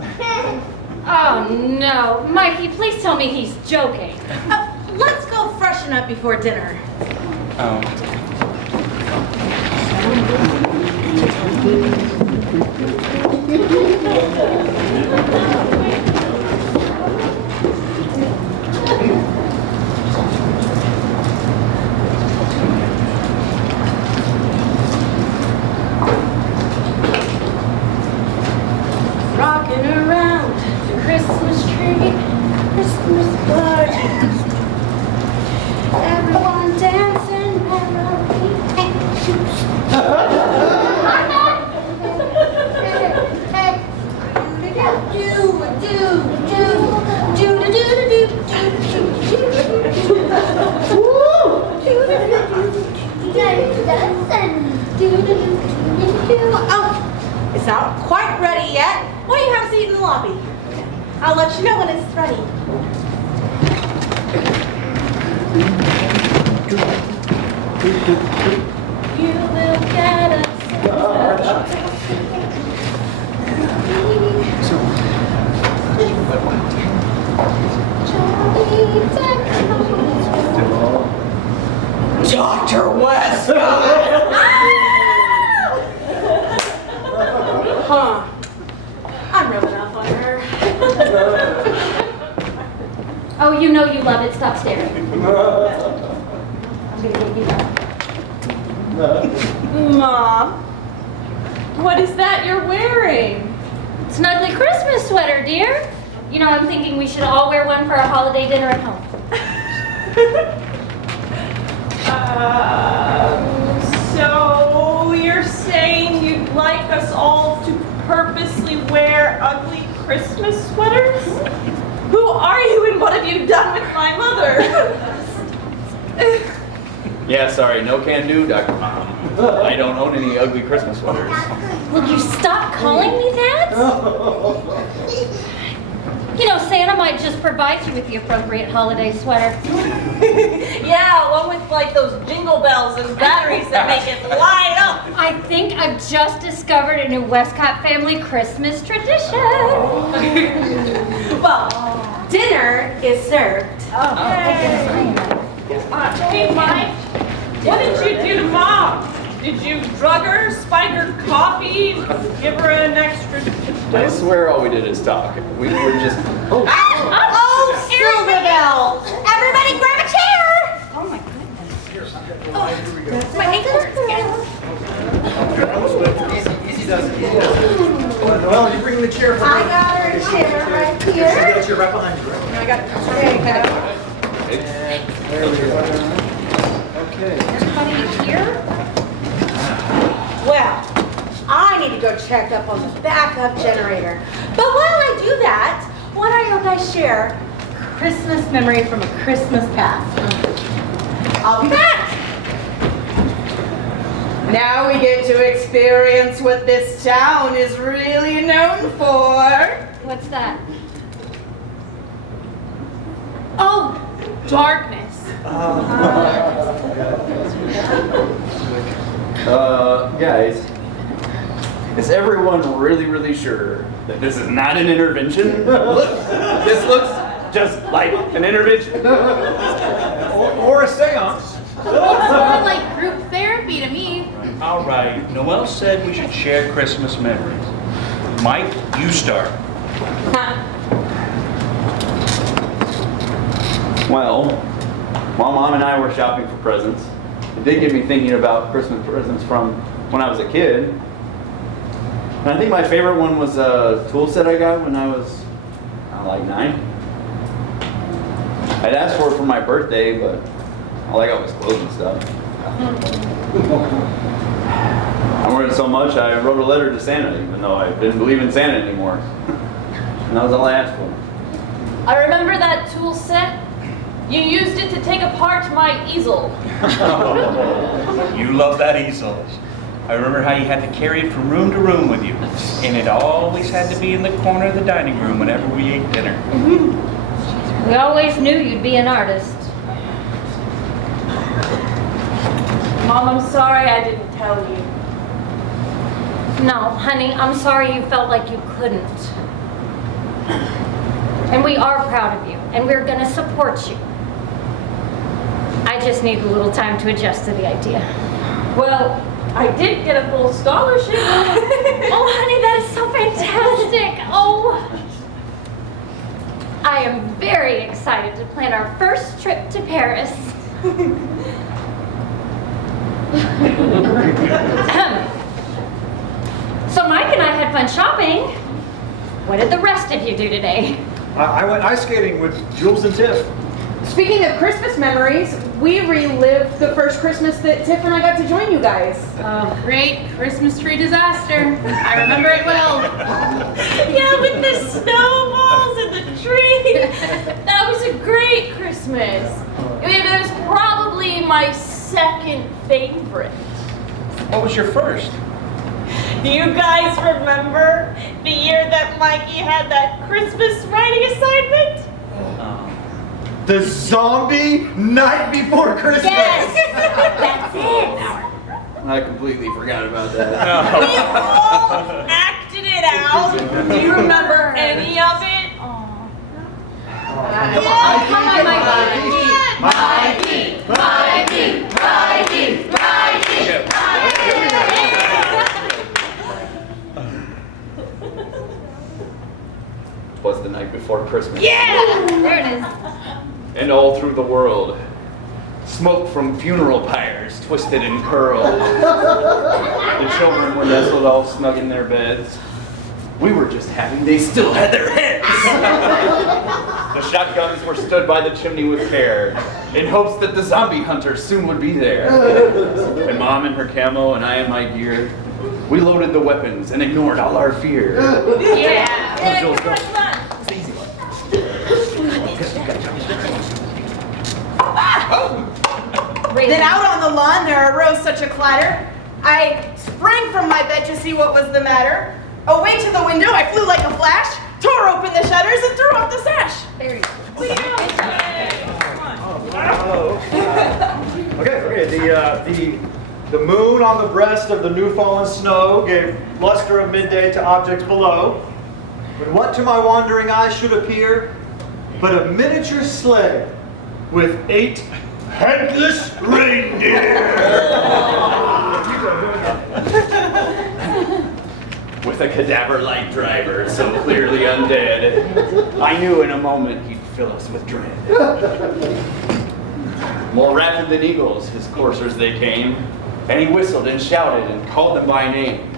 Oh no, Mikey, please tell me he's joking. Let's go freshen up before dinner. Rocking around the Christmas tree, Christmas party. Everyone dancing, melody and shoes. Oh, it's not quite ready yet. Why don't you have a seat in the lobby? I'll let you know when it's ready. You will get us. Dr. Westcott! Huh. I'm rubbing off on her. Oh, you know you love it. Stop staring. I'm gonna get you up. Mom, what is that you're wearing? It's an ugly Christmas sweater, dear. You know, I'm thinking we should all wear one for our holiday dinner at home. So you're saying you'd like us all to purposely wear ugly Christmas sweaters? Who are you and what have you done with my mother? Yeah, sorry, no can do, Dr. Mom. I don't own any ugly Christmas sweaters. Will you stop calling me that? You know, Santa might just provide you with the appropriate holiday sweater. Yeah, one with like those jingle bells and batteries that make it light up. I think I've just discovered a new Westcott family Christmas tradition. Well, dinner is served. Oh, my goodness, I am Hey, Mike, what did you do to Mom? Did you drug her, spike her coffee, give her an extra? I swear all we did is talk. We were just... Oh, silver bells! Everybody grab a chair! Oh my goodness. My ankle hurts again. Easy does it. Noel, you bring the chair for I got her a chair right here. I got a chair right behind you, right? I got it. There you go. There we go. Okay. Everybody here? Well, I need to go check up on the backup generator. But while I do that, why don't you guys share a Christmas memory from a Christmas past? I'll be back. Now we get to experience what this town is really known for. What's that? Oh, darkness. Guys, is everyone really sure that this is not an intervention? This looks just like an intervention. Or a seance. Looks more like group therapy to me. All right, Noel said we should share Christmas memories. Mike, you start. Well, while Mom and I were shopping for presents, it did get me thinking about Christmas presents from when I was a kid. And I think my favorite one was a tool set I got when I was like 9. I'd asked for it for my birthday, but all I got was clothes and stuff. I wanted it so much I wrote a letter to Santa, even though I didn't believe in Santa anymore. And that was all I asked for. I remember that tool set. You used it to take apart my easel. You love that easel. I remember how you had to carry it from room to room with you. And it always had to be in the corner of the dining room whenever we ate dinner. We always knew you'd be an artist. Mom, I'm sorry I didn't tell you. No, honey, I'm sorry you felt like you couldn't. And we are proud of you, and we're gonna support you. I just need a little time to adjust to the idea. Well, I did get a full scholarship. Oh, honey, that is so fantastic. Oh. I am very excited to plan our first trip to Paris. So Mike and I had fun shopping. What did the rest of you do today? I went ice skating with Jules and Tiff. Speaking of Christmas memories, we relived the first Christmas that Tiff and I got to join you guys. Oh, great Christmas tree disaster. I remember it well. Yeah, with the snowballs and the tree. That was a great Christmas. It was probably my second favorite. What was your first? Do you guys remember the year that Mikey had that Christmas writing assignment? The zombie night before Christmas. Yes, that's it. I completely forgot about that. We all acted it out. Do you remember any of it? Come on, Mikey. Was the night before Christmas. Yeah, there it is. And all through the world, smoke from funeral pyres twisted and curled. The children were nestled all snug in their beds. We were just happy they still had their heads. The shotguns were stood by the chimney with care, in hopes that the zombie hunters soon would be there. And Mom in her camo and I in my gear, we loaded the weapons and ignored all our fear. Yeah. Jules, go. Come on. It's the easy one. Then out on the lawn there arose such a clatter. I sprang from my bed to see what was the matter. Away to the window I flew like a flash, tore open the shutters and threw off the sash. There you go. Okay. The moon on the breast of the new fallen snow gave luster of midday to objects below. When what to my wandering eyes should appear but a miniature sleigh with 8 headless reindeer. With a cadaver-like driver so clearly undead, I knew in a moment he'd fill us with dread. More rapid than eagles, his coursers they came, and he whistled and shouted and called them by name.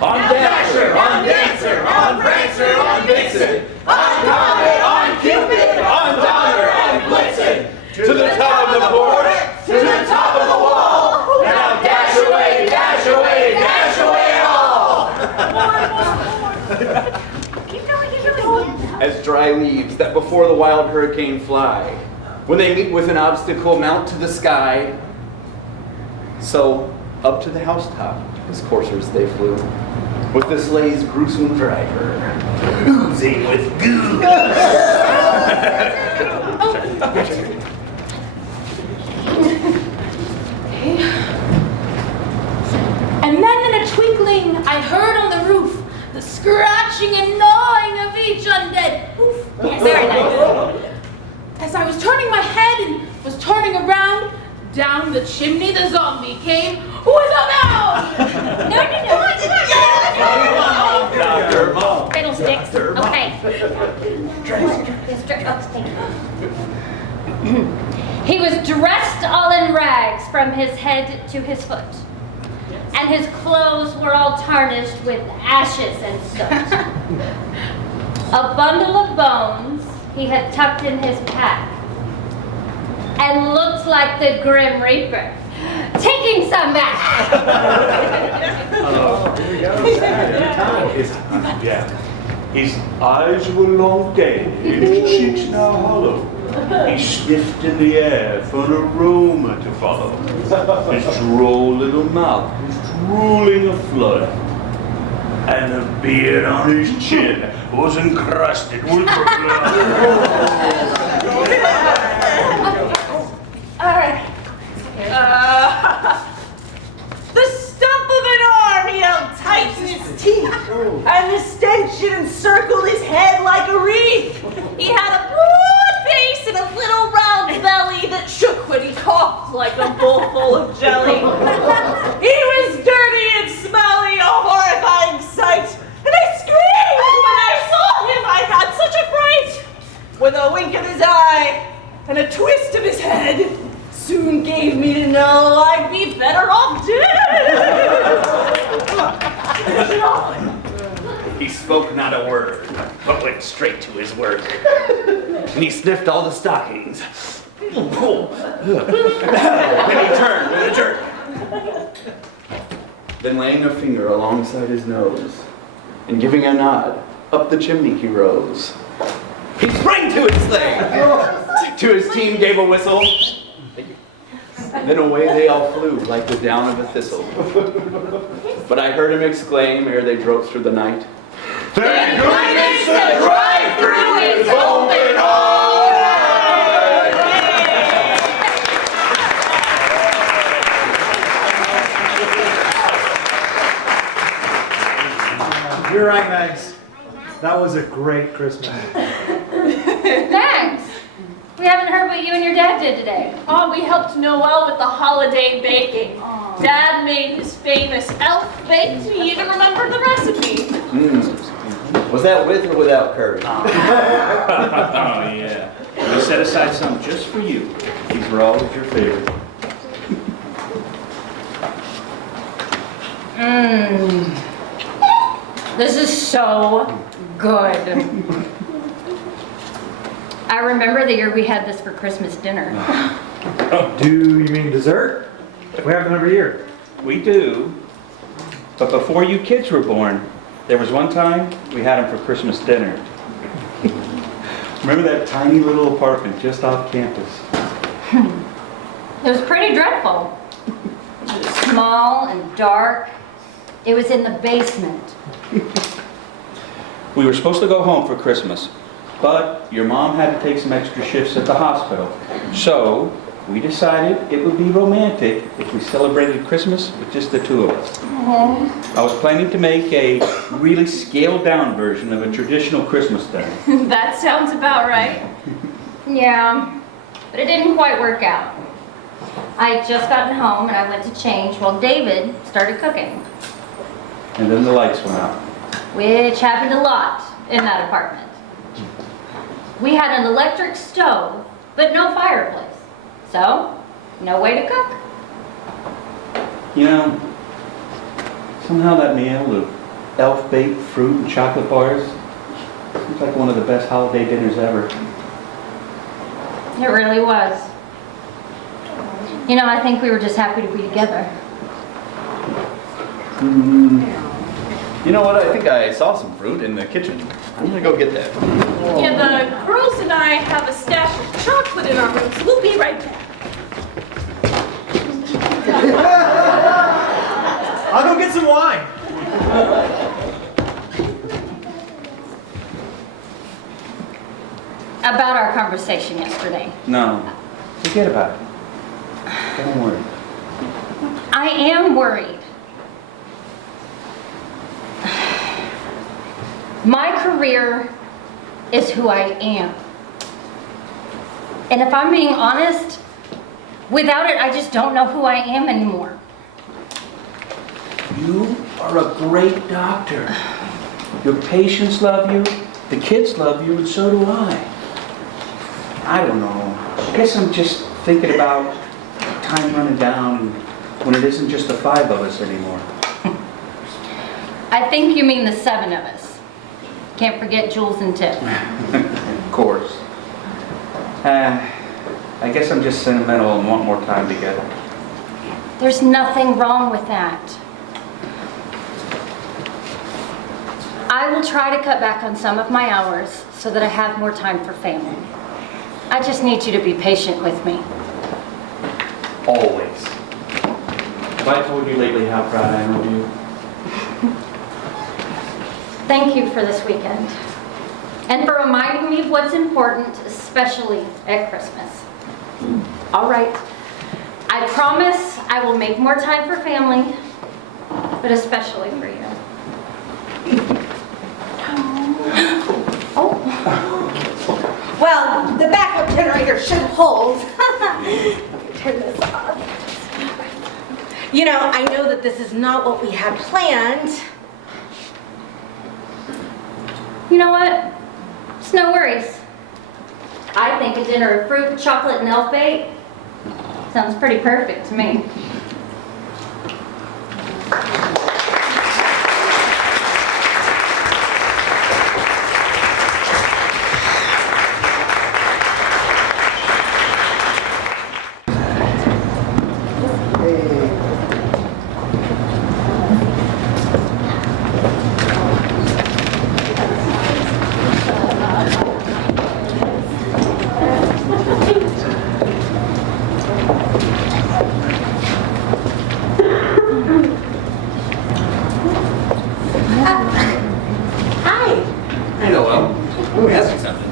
On Dasher, on Dancer, on Prancer, on Vixen, on Comet, on Cupid, on Donner, on Blitzen, to the top of the porch, to the top of the wall, now dash away, dash away, dash away all! Keep going, keep going. As dry leaves that before the wild hurricane fly, when they meet with an obstacle mount to the sky, so up to the housetop his coursers they flew, with the sleigh's gruesome driver, oozing with goo. And then in a twinkling I heard on the roof the scratching and gnawing of each undead hoof. Yes, very nice. As I was turning my head and was turning around, down the chimney the zombie came with a bound! No. Dr. Mom. Fiddlesticks. Okay. He was dressed all in rags from his head to his foot, and his clothes were all tarnished with ashes and soot. A bundle of bones he had tucked in his pack, and looked like the Grim Reaper, taking some back. His eyes were long dead, his cheeks now hollow. He sniffed in the air for an aroma to follow. His droll little mouth was drooling a flood, and the beard on his chin was encrusted with blood. Alright. The stump of an arm he held tight in his teeth, and the stench had encircled his head like a wreath. He had a broad face and a little round belly that shook when he coughed like a bowl full of jelly. He was dirty and smelly, a horrifying sight, and I screamed when I saw him. I had such a fright. With a wink of his eye and a twist of his head, soon gave me to know I'd be better off dead. He spoke not a word, but went straight to his work. And he sniffed all the stockings. Then he turned with a jerk. Then laying a finger alongside his nose, and giving a nod, up the chimney he rose. He sprang to his sleigh. To his team gave a whistle. Then away they all flew like the down of a thistle. But I heard him exclaim ere they drove through the night, "Thank goodness the drive-thru is open all night!" You're right, Max. That was a great Christmas. Max, we haven't heard what you and your dad did today. Oh, we helped Noel with the holiday baking. Dad made his famous elf bake. He even remembered the recipe. Was that with or without curry? Oh, yeah. We set aside some just for you. These were always your favorite. This is so good. I remember the year we had this for Christmas dinner. Do you mean dessert? We have them every year. We do. But before you kids were born, there was one time we had them for Christmas dinner. Remember that tiny little apartment just off campus? It was pretty dreadful. It was small and dark. It was in the basement. We were supposed to go home for Christmas, but your mom had to take some extra shifts at the hospital. So we decided it would be romantic if we celebrated Christmas with just the two of us. I was planning to make a really scaled down version of a traditional Christmas dinner. That sounds about right. Yeah, but it didn't quite work out. I had just gotten home and I went to change while David started cooking, And then the lights went out. which happened a lot in that apartment. We had an electric stove, but no fireplace. So, no way to cook. You know, somehow that meal of elf-baked fruit and chocolate bars seems like one of the best holiday dinners ever. It really was. You know, I think we were just happy to be together. You know what? I think I saw some fruit in the kitchen. I'm gonna go get that. Yeah, the girls and I have a stash of chocolate in our room, so we'll be right back. I'll go get some wine. About our conversation yesterday. No, forget about it. Don't worry. I am worried. My career is who I am. And if I'm being honest, without it, I just don't know who I am anymore. You are a great doctor. Your patients love you, the kids love you, and so do I. I don't know. I guess I'm just thinking about time running down when it isn't just the 5 of us anymore. I think you mean the 7 of us. Can't forget Jules and Tiff. Of course. I guess I'm just sentimental and want more time together. There's nothing wrong with that. I will try to cut back on some of my hours so that I have more time for family. I just need you to be patient with me. Always. Have I told you lately how proud I am of you? Thank you for this weekend. And for reminding me of what's important, especially at Christmas. All right. I promise I will make more time for family, but especially for you. Oh. Well, the backup generator should hold. Turn this off. You know, I know that this is not what we had planned. You know what? It's no worries. I think a dinner of fruit, chocolate, and elf bait sounds pretty perfect to me. Hey, Noel. Let me ask you something.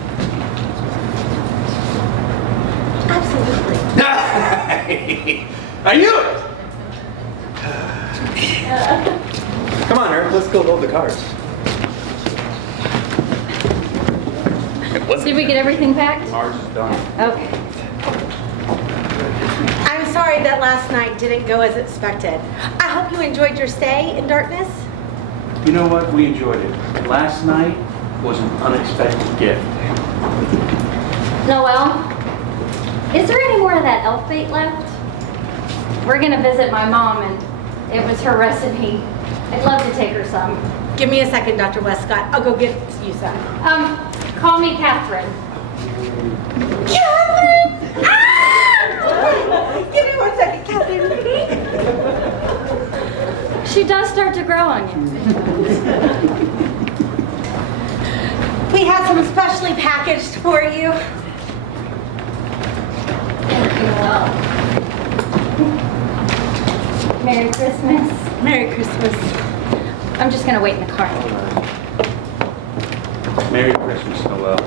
Absolutely. I knew it! Come on, Eric. Let's go load the cars. Did we get everything packed? Ours is done. Okay. I'm sorry that last night didn't go as expected. I hope you enjoyed your stay in darkness. You know what? We enjoyed it. Last night was an unexpected gift. Noel, is there any more of that elf bait left? We're gonna visit my mom and it was her recipe. I'd love to take her some. Give me a second, Dr. Westcott. I'll go get you some. Call me Kathryn. Kathryn! Ah! Give me 1 second, Kathryn. She does start to grow on you. We have some specially packaged for you. Merry Christmas. Merry Christmas. I'm just gonna wait in the car. Merry Christmas, Noel.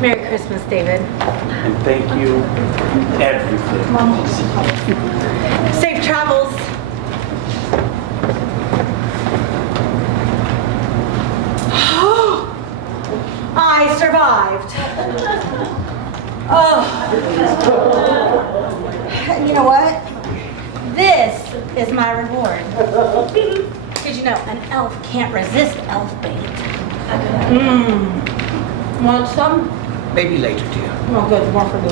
Merry Christmas, David. And thank you everything. Safe travels. I survived. Oh. You know what? This is my reward. Did you know an elf can't resist elf bait? Want some? Maybe later, dear. Oh, good. More for me.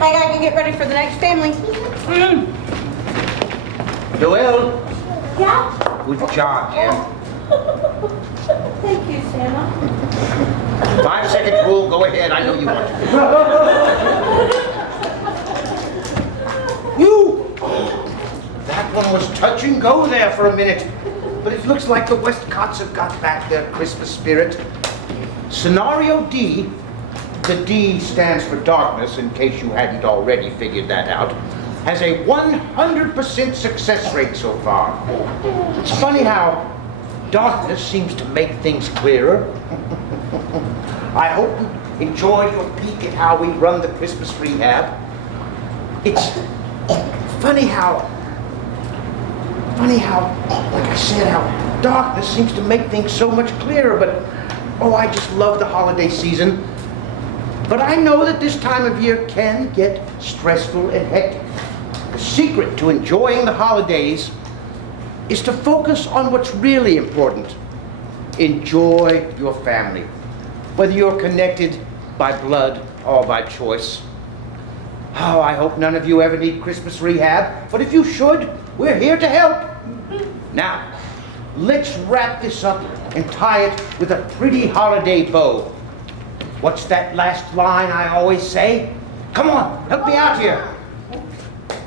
I gotta get ready for the next family. Noel, Yeah? good job, dear. Thank you, Santa. 5 second rule, go ahead, I know you want to. You! That one was touch and go there for a minute. But it looks like the Westcotts have got back their Christmas spirit. Scenario D, the D stands for darkness, in case you hadn't already figured that out, has a 100% success rate so far. It's funny how darkness seems to make things clearer. I hope you enjoyed your peek at how we run the Christmas Rehab. It's funny how, like I said, how darkness seems to make things so much clearer, but oh, I just love the holiday season. But I know that this time of year can get stressful and hectic. The secret to enjoying the holidays is to focus on what's really important. Enjoy your family, whether you're connected by blood or by choice. Oh, I hope none of you ever need Christmas rehab, but if you should, we're here to help. Now, let's wrap this up and tie it with a pretty holiday bow. What's that last line I always say? Come on, help me out here.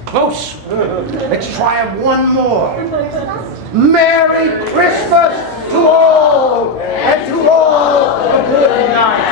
Close. Let's try it one more. Merry Christmas to all, and to all a good night.